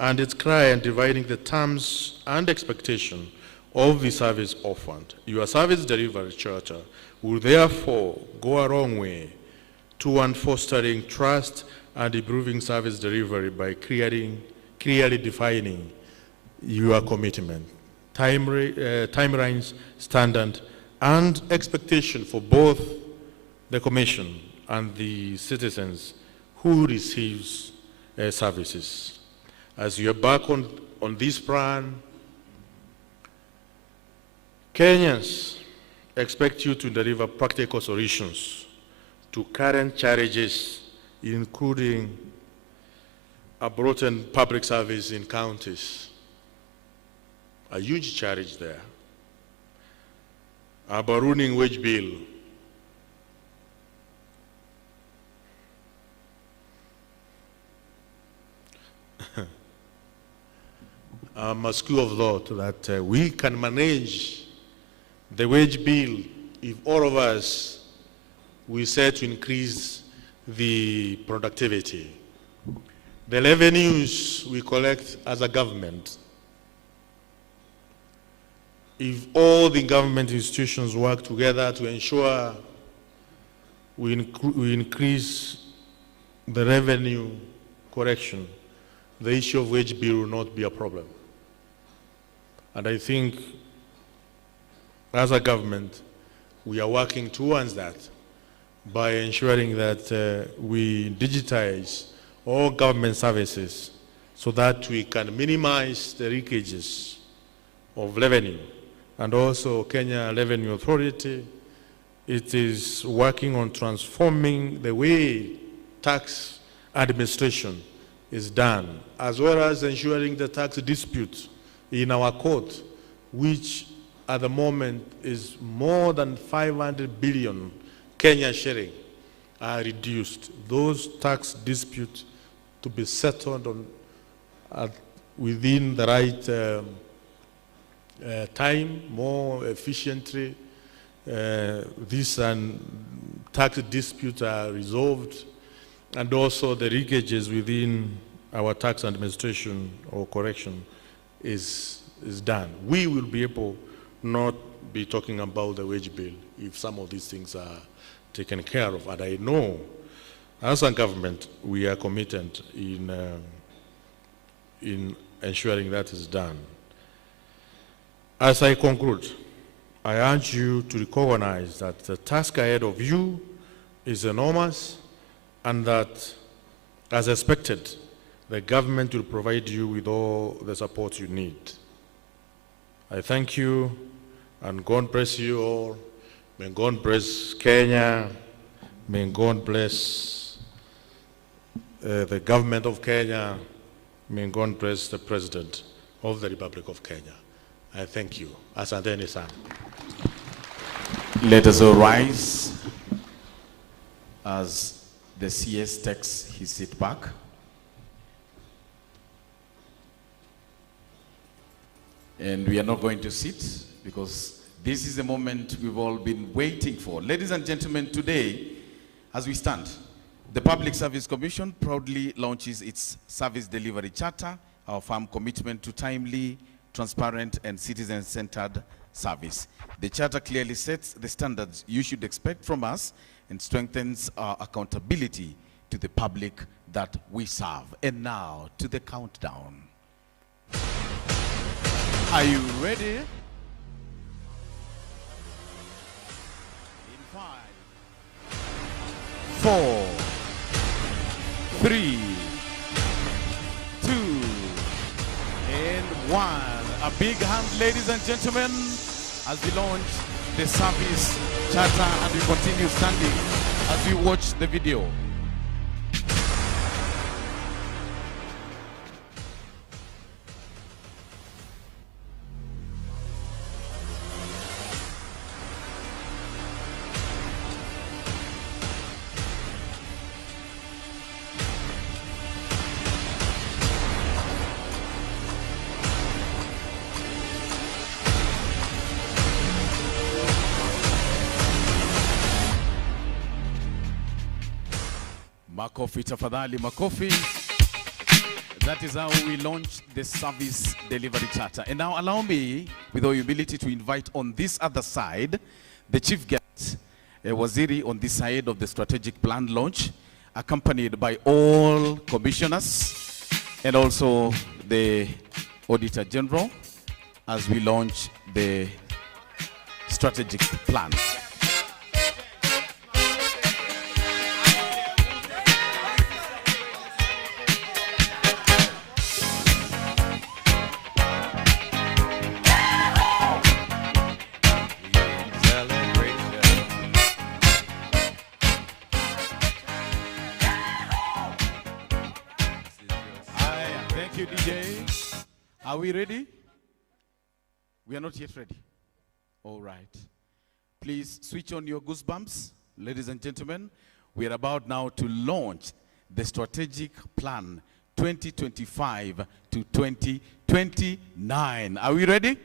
and its client, dividing the terms and expectation of the service offered. Your service delivery charter will therefore go a long way toward fostering trust and improving service delivery by clearly defining your commitment, timelines, standard, and expectation for both the Commission and the citizens who receives services. As you embark on this plan, Kenyans expect you to deliver practical solutions to current challenges, including a broadened public service in counties, a huge challenge there, a ballooning wage bill, a school of thought that we can manage the wage bill if all of us we set to increase the productivity. The revenues we collect as a government, if all the government institutions work together to ensure we increase the revenue collection, the issue of wage bill will not be a problem. And I think as a government, we are working towards that by ensuring that we digitize all government services so that we can minimize the leakages of revenue. And also Kenya Revenue Authority, it is working on transforming the way tax administration is done, as well as ensuring the tax disputes in our court, which at the moment is more than 500 billion Kenya shilling are reduced. Those tax disputes to be settled on, within the right time, more efficiently. These tax disputes are resolved, and also the leakages within our tax administration or correction is done. We will be able not be talking about the wage bill if some of these things are taken care of. And I know, as a government, we are committed in ensuring that is done. As I conclude, I urge you to recognize that the task ahead of you is enormous, and that, as expected, the government will provide you with all the support you need. I thank you, and God bless you all. May God bless Kenya. May God bless the government of Kenya. May God bless the President of the Republic of Kenya. I thank you. Asanteni sana. Let us all rise as the CS takes his seat back. And we are not going to sit because this is the moment we've all been waiting for. Ladies and gentlemen, today, as we stand, the Public Service Commission proudly launches its service delivery charter, our firm commitment to timely, transparent, and citizen-centered service. The charter clearly sets the standards you should expect from us and strengthens our accountability to the public that we serve. And now, to the countdown. Are you ready? In 5, 4, 3, 2, and 1. A big hand, ladies and gentlemen, as we launch the service charter, and we continue standing as we watch the video. Makofi tafadhali, makofi. That is how we launch the service delivery charter. And now allow me, with all humility, to invite on this other side, the chief guest, Waziri, on this side of the strategic plan launch, accompanied by all commissioners and also the Auditor General, as we launch the strategic plan. Thank you, DJ. Are we ready? We are not yet ready. All right. Please switch on your goosebumps, ladies and gentlemen. We are about now to launch the strategic plan 2025 to 2029. Are we ready?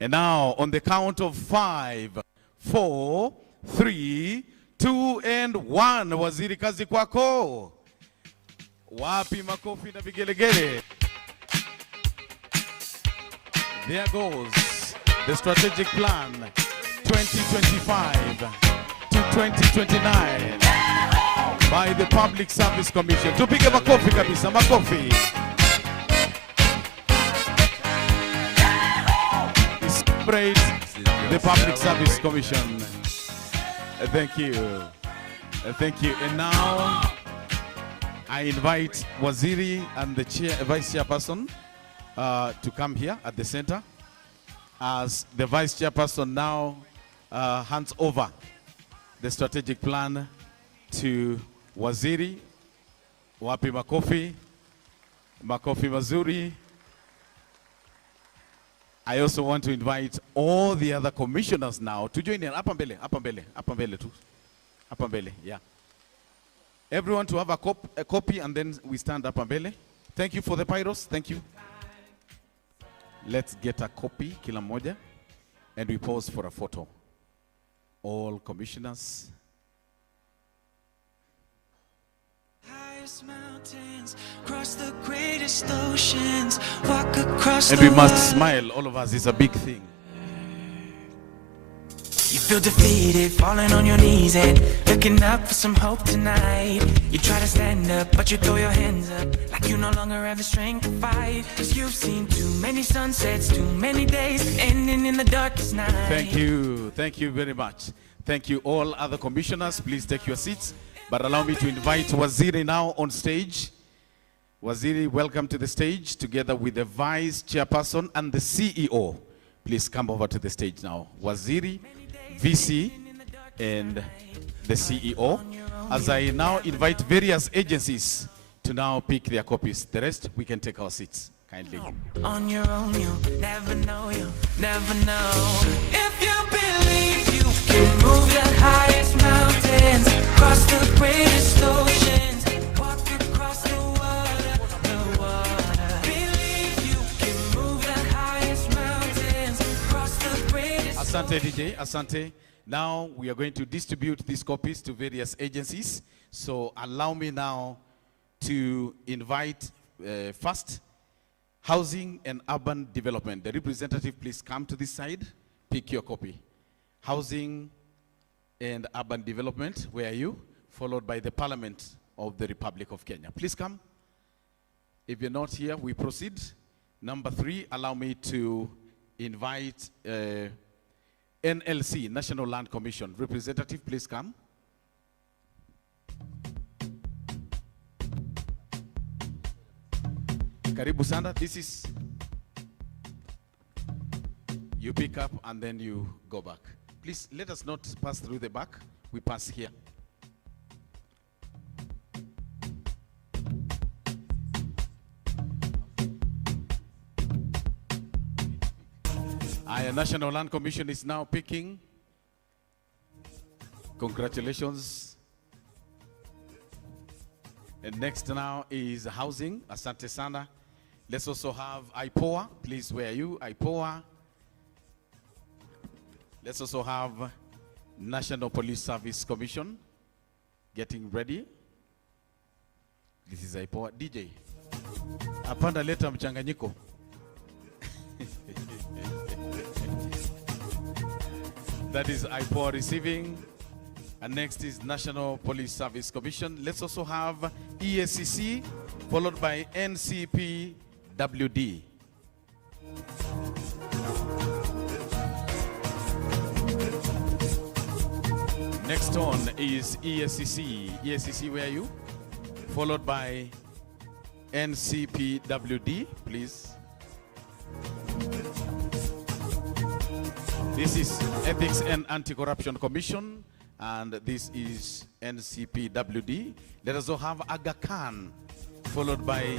And now, on the count of 5, 4, 3, 2, and 1. Waziri, kazi kwako. Wapi makofi na vigelegele. There goes the strategic plan 2025 to 2029 by the Public Service Commission. Tupige makofi kabisa, makofi. Celebrate the Public Service Commission. Thank you. Thank you. And now I invite Waziri and the Vice Chairperson to come here at the center, as the Vice Chairperson now hands over the strategic plan to Waziri. Wapi makofi, makofi mazuri. I also want to invite all the other commissioners now to join in. Hapa mbele tu. Hapa mbele, yeah. Everyone to have a copy and then we stand up mbele. Thank you for the pyros, thank you. Let's get a copy, kila moja, and we pause for a photo. All commissioners. Mountains, cross the greatest oceans, walk across and we must smile, all of us, is a big thing. You feel defeated, falling on your knees and looking up for some hope tonight. You try to stand up, but you throw your hands up like you no longer have the strength to fight. 'Cause you've seen too many sunsets, too many days ending in the darkest night. Thank you very much. Thank you all other commissioners, please take your seats. But allow me to invite Waziri now on stage. Waziri, welcome to the stage together with the Vice Chairperson and the CEO. Please come over to the stage now. Waziri, VC, and the CEO. As I now invite various agencies to now pick their copies. The rest, we can take our seats, kindly. On your own, you'll never know, If you believe you can move the highest mountains, cross the greatest oceans, walk across the water. Believe you can move the highest mountains, cross the greatest Asante DJ, Asante. Now we are going to distribute these copies to various agencies. So allow me now to invite first Housing and Urban Development. The representative, please come to this side, pick your copy. Housing and Urban Development, where are you? Followed by the Parliament of the Republic of Kenya. Please come. If you're not here, we proceed. Number 3, allow me to invite NLC, National Land Commission. Representative, please come. Karibu sana. This is, you pick up and then you go back. Please let us not pass through the back. We pass here. Our National Land Commission is now picking. Congratulations. And next now is Housing. Asante sana. Let's also have IPOA. Please, where are you? IPOA. Let's also have National Police Service Commission. Getting ready. This is IPOA. DJ. Apanda leta mchanganyiko. That is IPOA receiving. And next is National Police Service Commission. Let's also have EACC, followed by NCPWD. Next on is EACC. EACC, where are you? Followed by NCPWD, please. This is Ethics and Anti-Corruption Commission, and this is NCPWD. Let us also have Aga Khan, followed by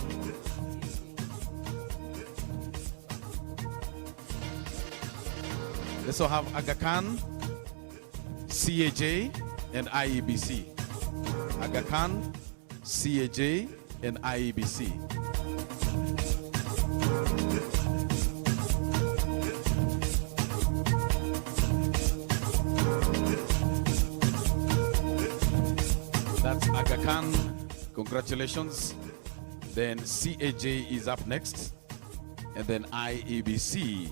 let's also have Aga Khan, CAJ, and IEBC. Aga Khan, CAJ, and IEBC. That's Aga Khan. Congratulations. Then CAJ is up next. And then IEBC.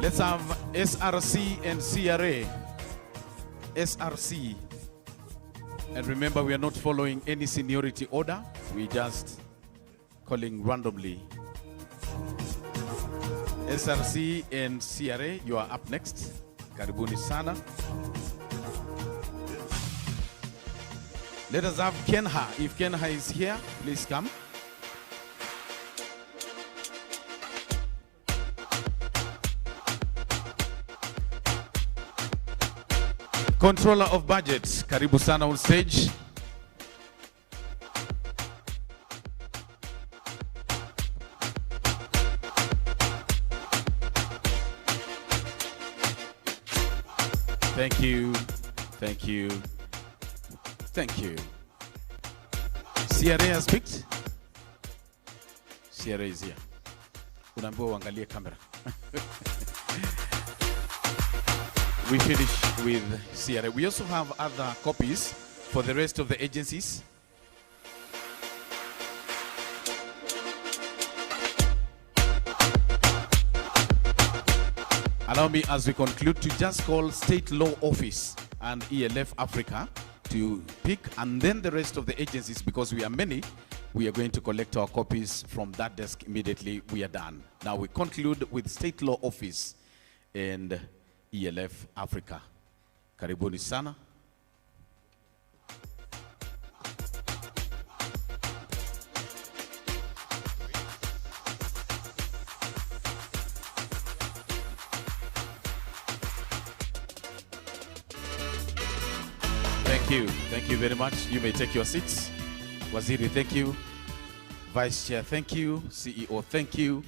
Let's have SRC and CRA. SRC. And remember, we are not following any seniority order. We just calling randomly. SRC and CRA, you are up next. Karibuni sana. Let us have Kenha. If Kenha is here, please come. Controller of Budget, karibu sana on stage. Thank you. Thank you. Thank you. CRA has picked. CRA is here. Unaambiwa uangalie camera. We finish with CRA. We also have other copies for the rest of the agencies. Allow me, as we conclude, to just call State Law Office and ELF Africa to pick, and then the rest of the agencies, because we are many, we are going to collect our copies from that desk immediately we are done. Now we conclude with State Law Office and ELF Africa. Karibuni sana. Thank you very much. You may take your seats. Waziri, thank you. Vice Chair, thank you. CEO, thank you.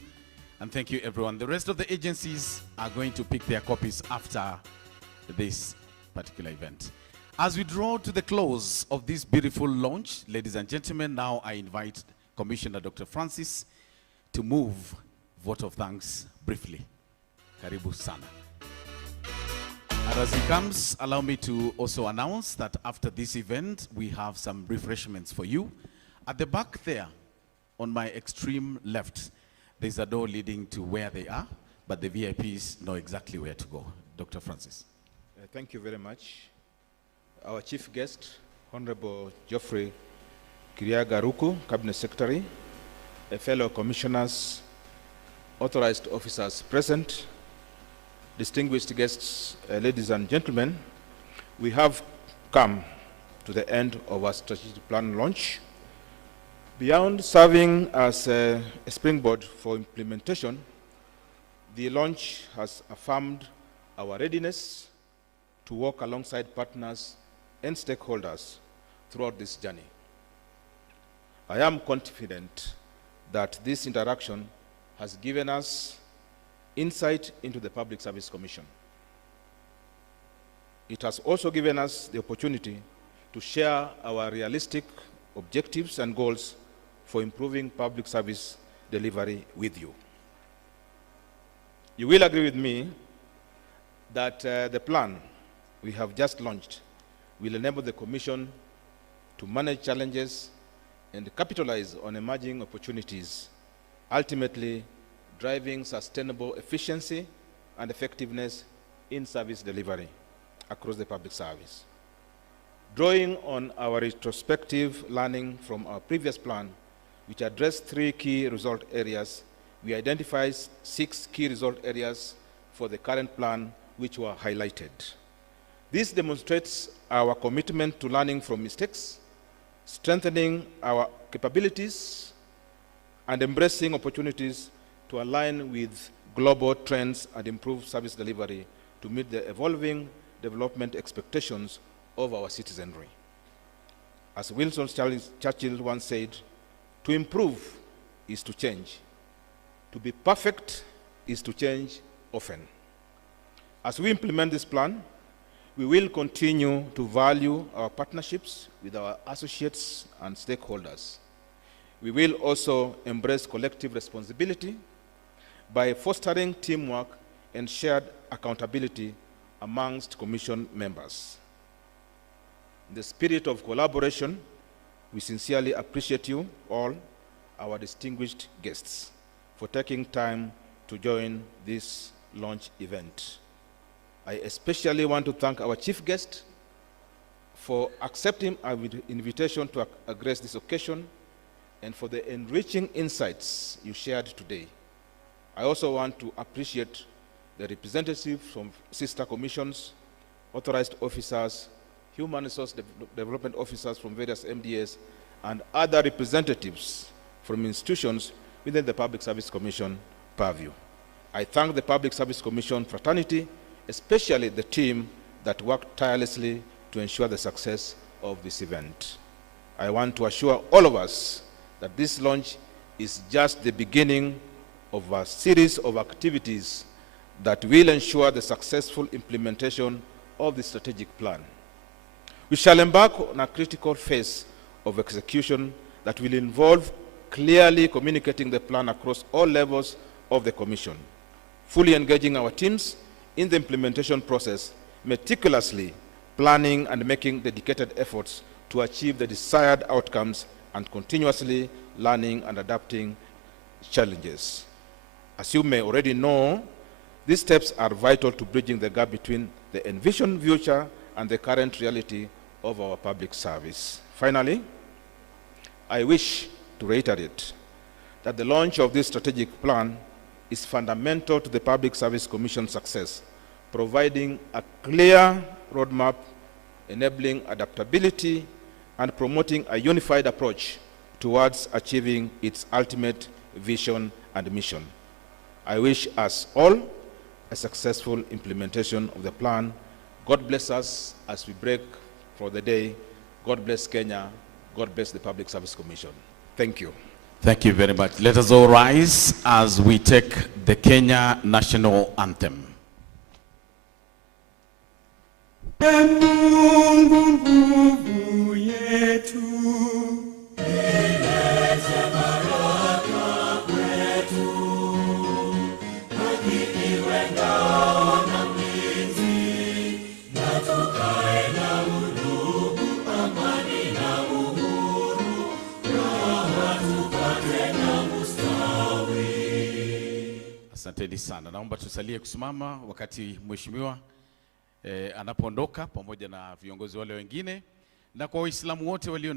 And thank you, everyone. The rest of the agencies are going to pick their copies after this particular event. As we draw to the close of this beautiful launch, ladies and gentlemen, now I invite Commissioner Dr. Francis to move vote of thanks briefly. Karibu sana. And as he comes, allow me to also announce that after this event, we have some refreshments for you. At the back there, on my extreme left, there's a door leading to where they are, but the VIPs know exactly where to go. Dr. Francis. Thank you very much. Our chief guest, Honorable Geoffrey Kiriaga Ruku, Cabinet Secretary, fellow commissioners, authorized officers present, distinguished guests, ladies and gentlemen, we have come to the end of our strategic plan launch. Beyond serving as a springboard for implementation, the launch has affirmed our readiness to work alongside partners and stakeholders throughout this journey. I am confident that this interaction has given us insight into the Public Service Commission. It has also given us the opportunity to share our realistic objectives and goals for improving public service delivery with you. You will agree with me that the plan we have just launched will enable the Commission to manage challenges and capitalize on emerging opportunities, ultimately driving sustainable efficiency and effectiveness in service delivery across the public service. Drawing on our retrospective learning from our previous plan, which addressed 3 key result areas, we identified 6 key result areas for the current plan, which were highlighted. This demonstrates our commitment to learning from mistakes, strengthening our capabilities, and embracing opportunities to align with global trends and improve service delivery to meet the evolving development expectations of our citizenry. As Winston Churchill once said, to improve is to change. To be perfect is to change often. As we implement this plan, we will continue to value our partnerships with our associates and stakeholders. We will also embrace collective responsibility by fostering teamwork and shared accountability amongst Commission members. In the spirit of collaboration, we sincerely appreciate you all, our distinguished guests, for taking time to join this launch event. I especially want to thank our chief guest for accepting our invitation to address this occasion and for the enriching insights you shared today. I also want to appreciate the representatives from sister commissions, authorized officers, human resource development officers from various MDAs, and other representatives from institutions within the Public Service Commission purview. I thank the Public Service Commission fraternity, especially the team that worked tirelessly to ensure the success of this event. I want to assure all of us that this launch is just the beginning of a series of activities that will ensure the successful implementation of the strategic plan. We shall embark on a critical phase of execution that will involve clearly communicating the plan across all levels of the Commission, fully engaging our teams in the implementation process, meticulously planning and making dedicated efforts to achieve the desired outcomes, and continuously learning and adapting challenges. As you may already know, these steps are vital to bridging the gap between the envisioned future and the current reality of our public service. Finally, I wish to reiterate that the launch of this strategic plan is fundamental to the Public Service Commission's success, providing a clear roadmap, enabling adaptability, and promoting a unified approach towards achieving its ultimate vision and mission. I wish us all a successful implementation of the plan. God bless us as we break for the day. God bless Kenya. God bless the Public Service Commission. Thank you. Thank you very much. Let us all rise as we take the Kenya National Anthem. Asanteni sana. Naomba tusalie kusimama wakati mheshimiwa anapoondoka pamoja na viongozi wale wengine, na kwa Waislamu wote walio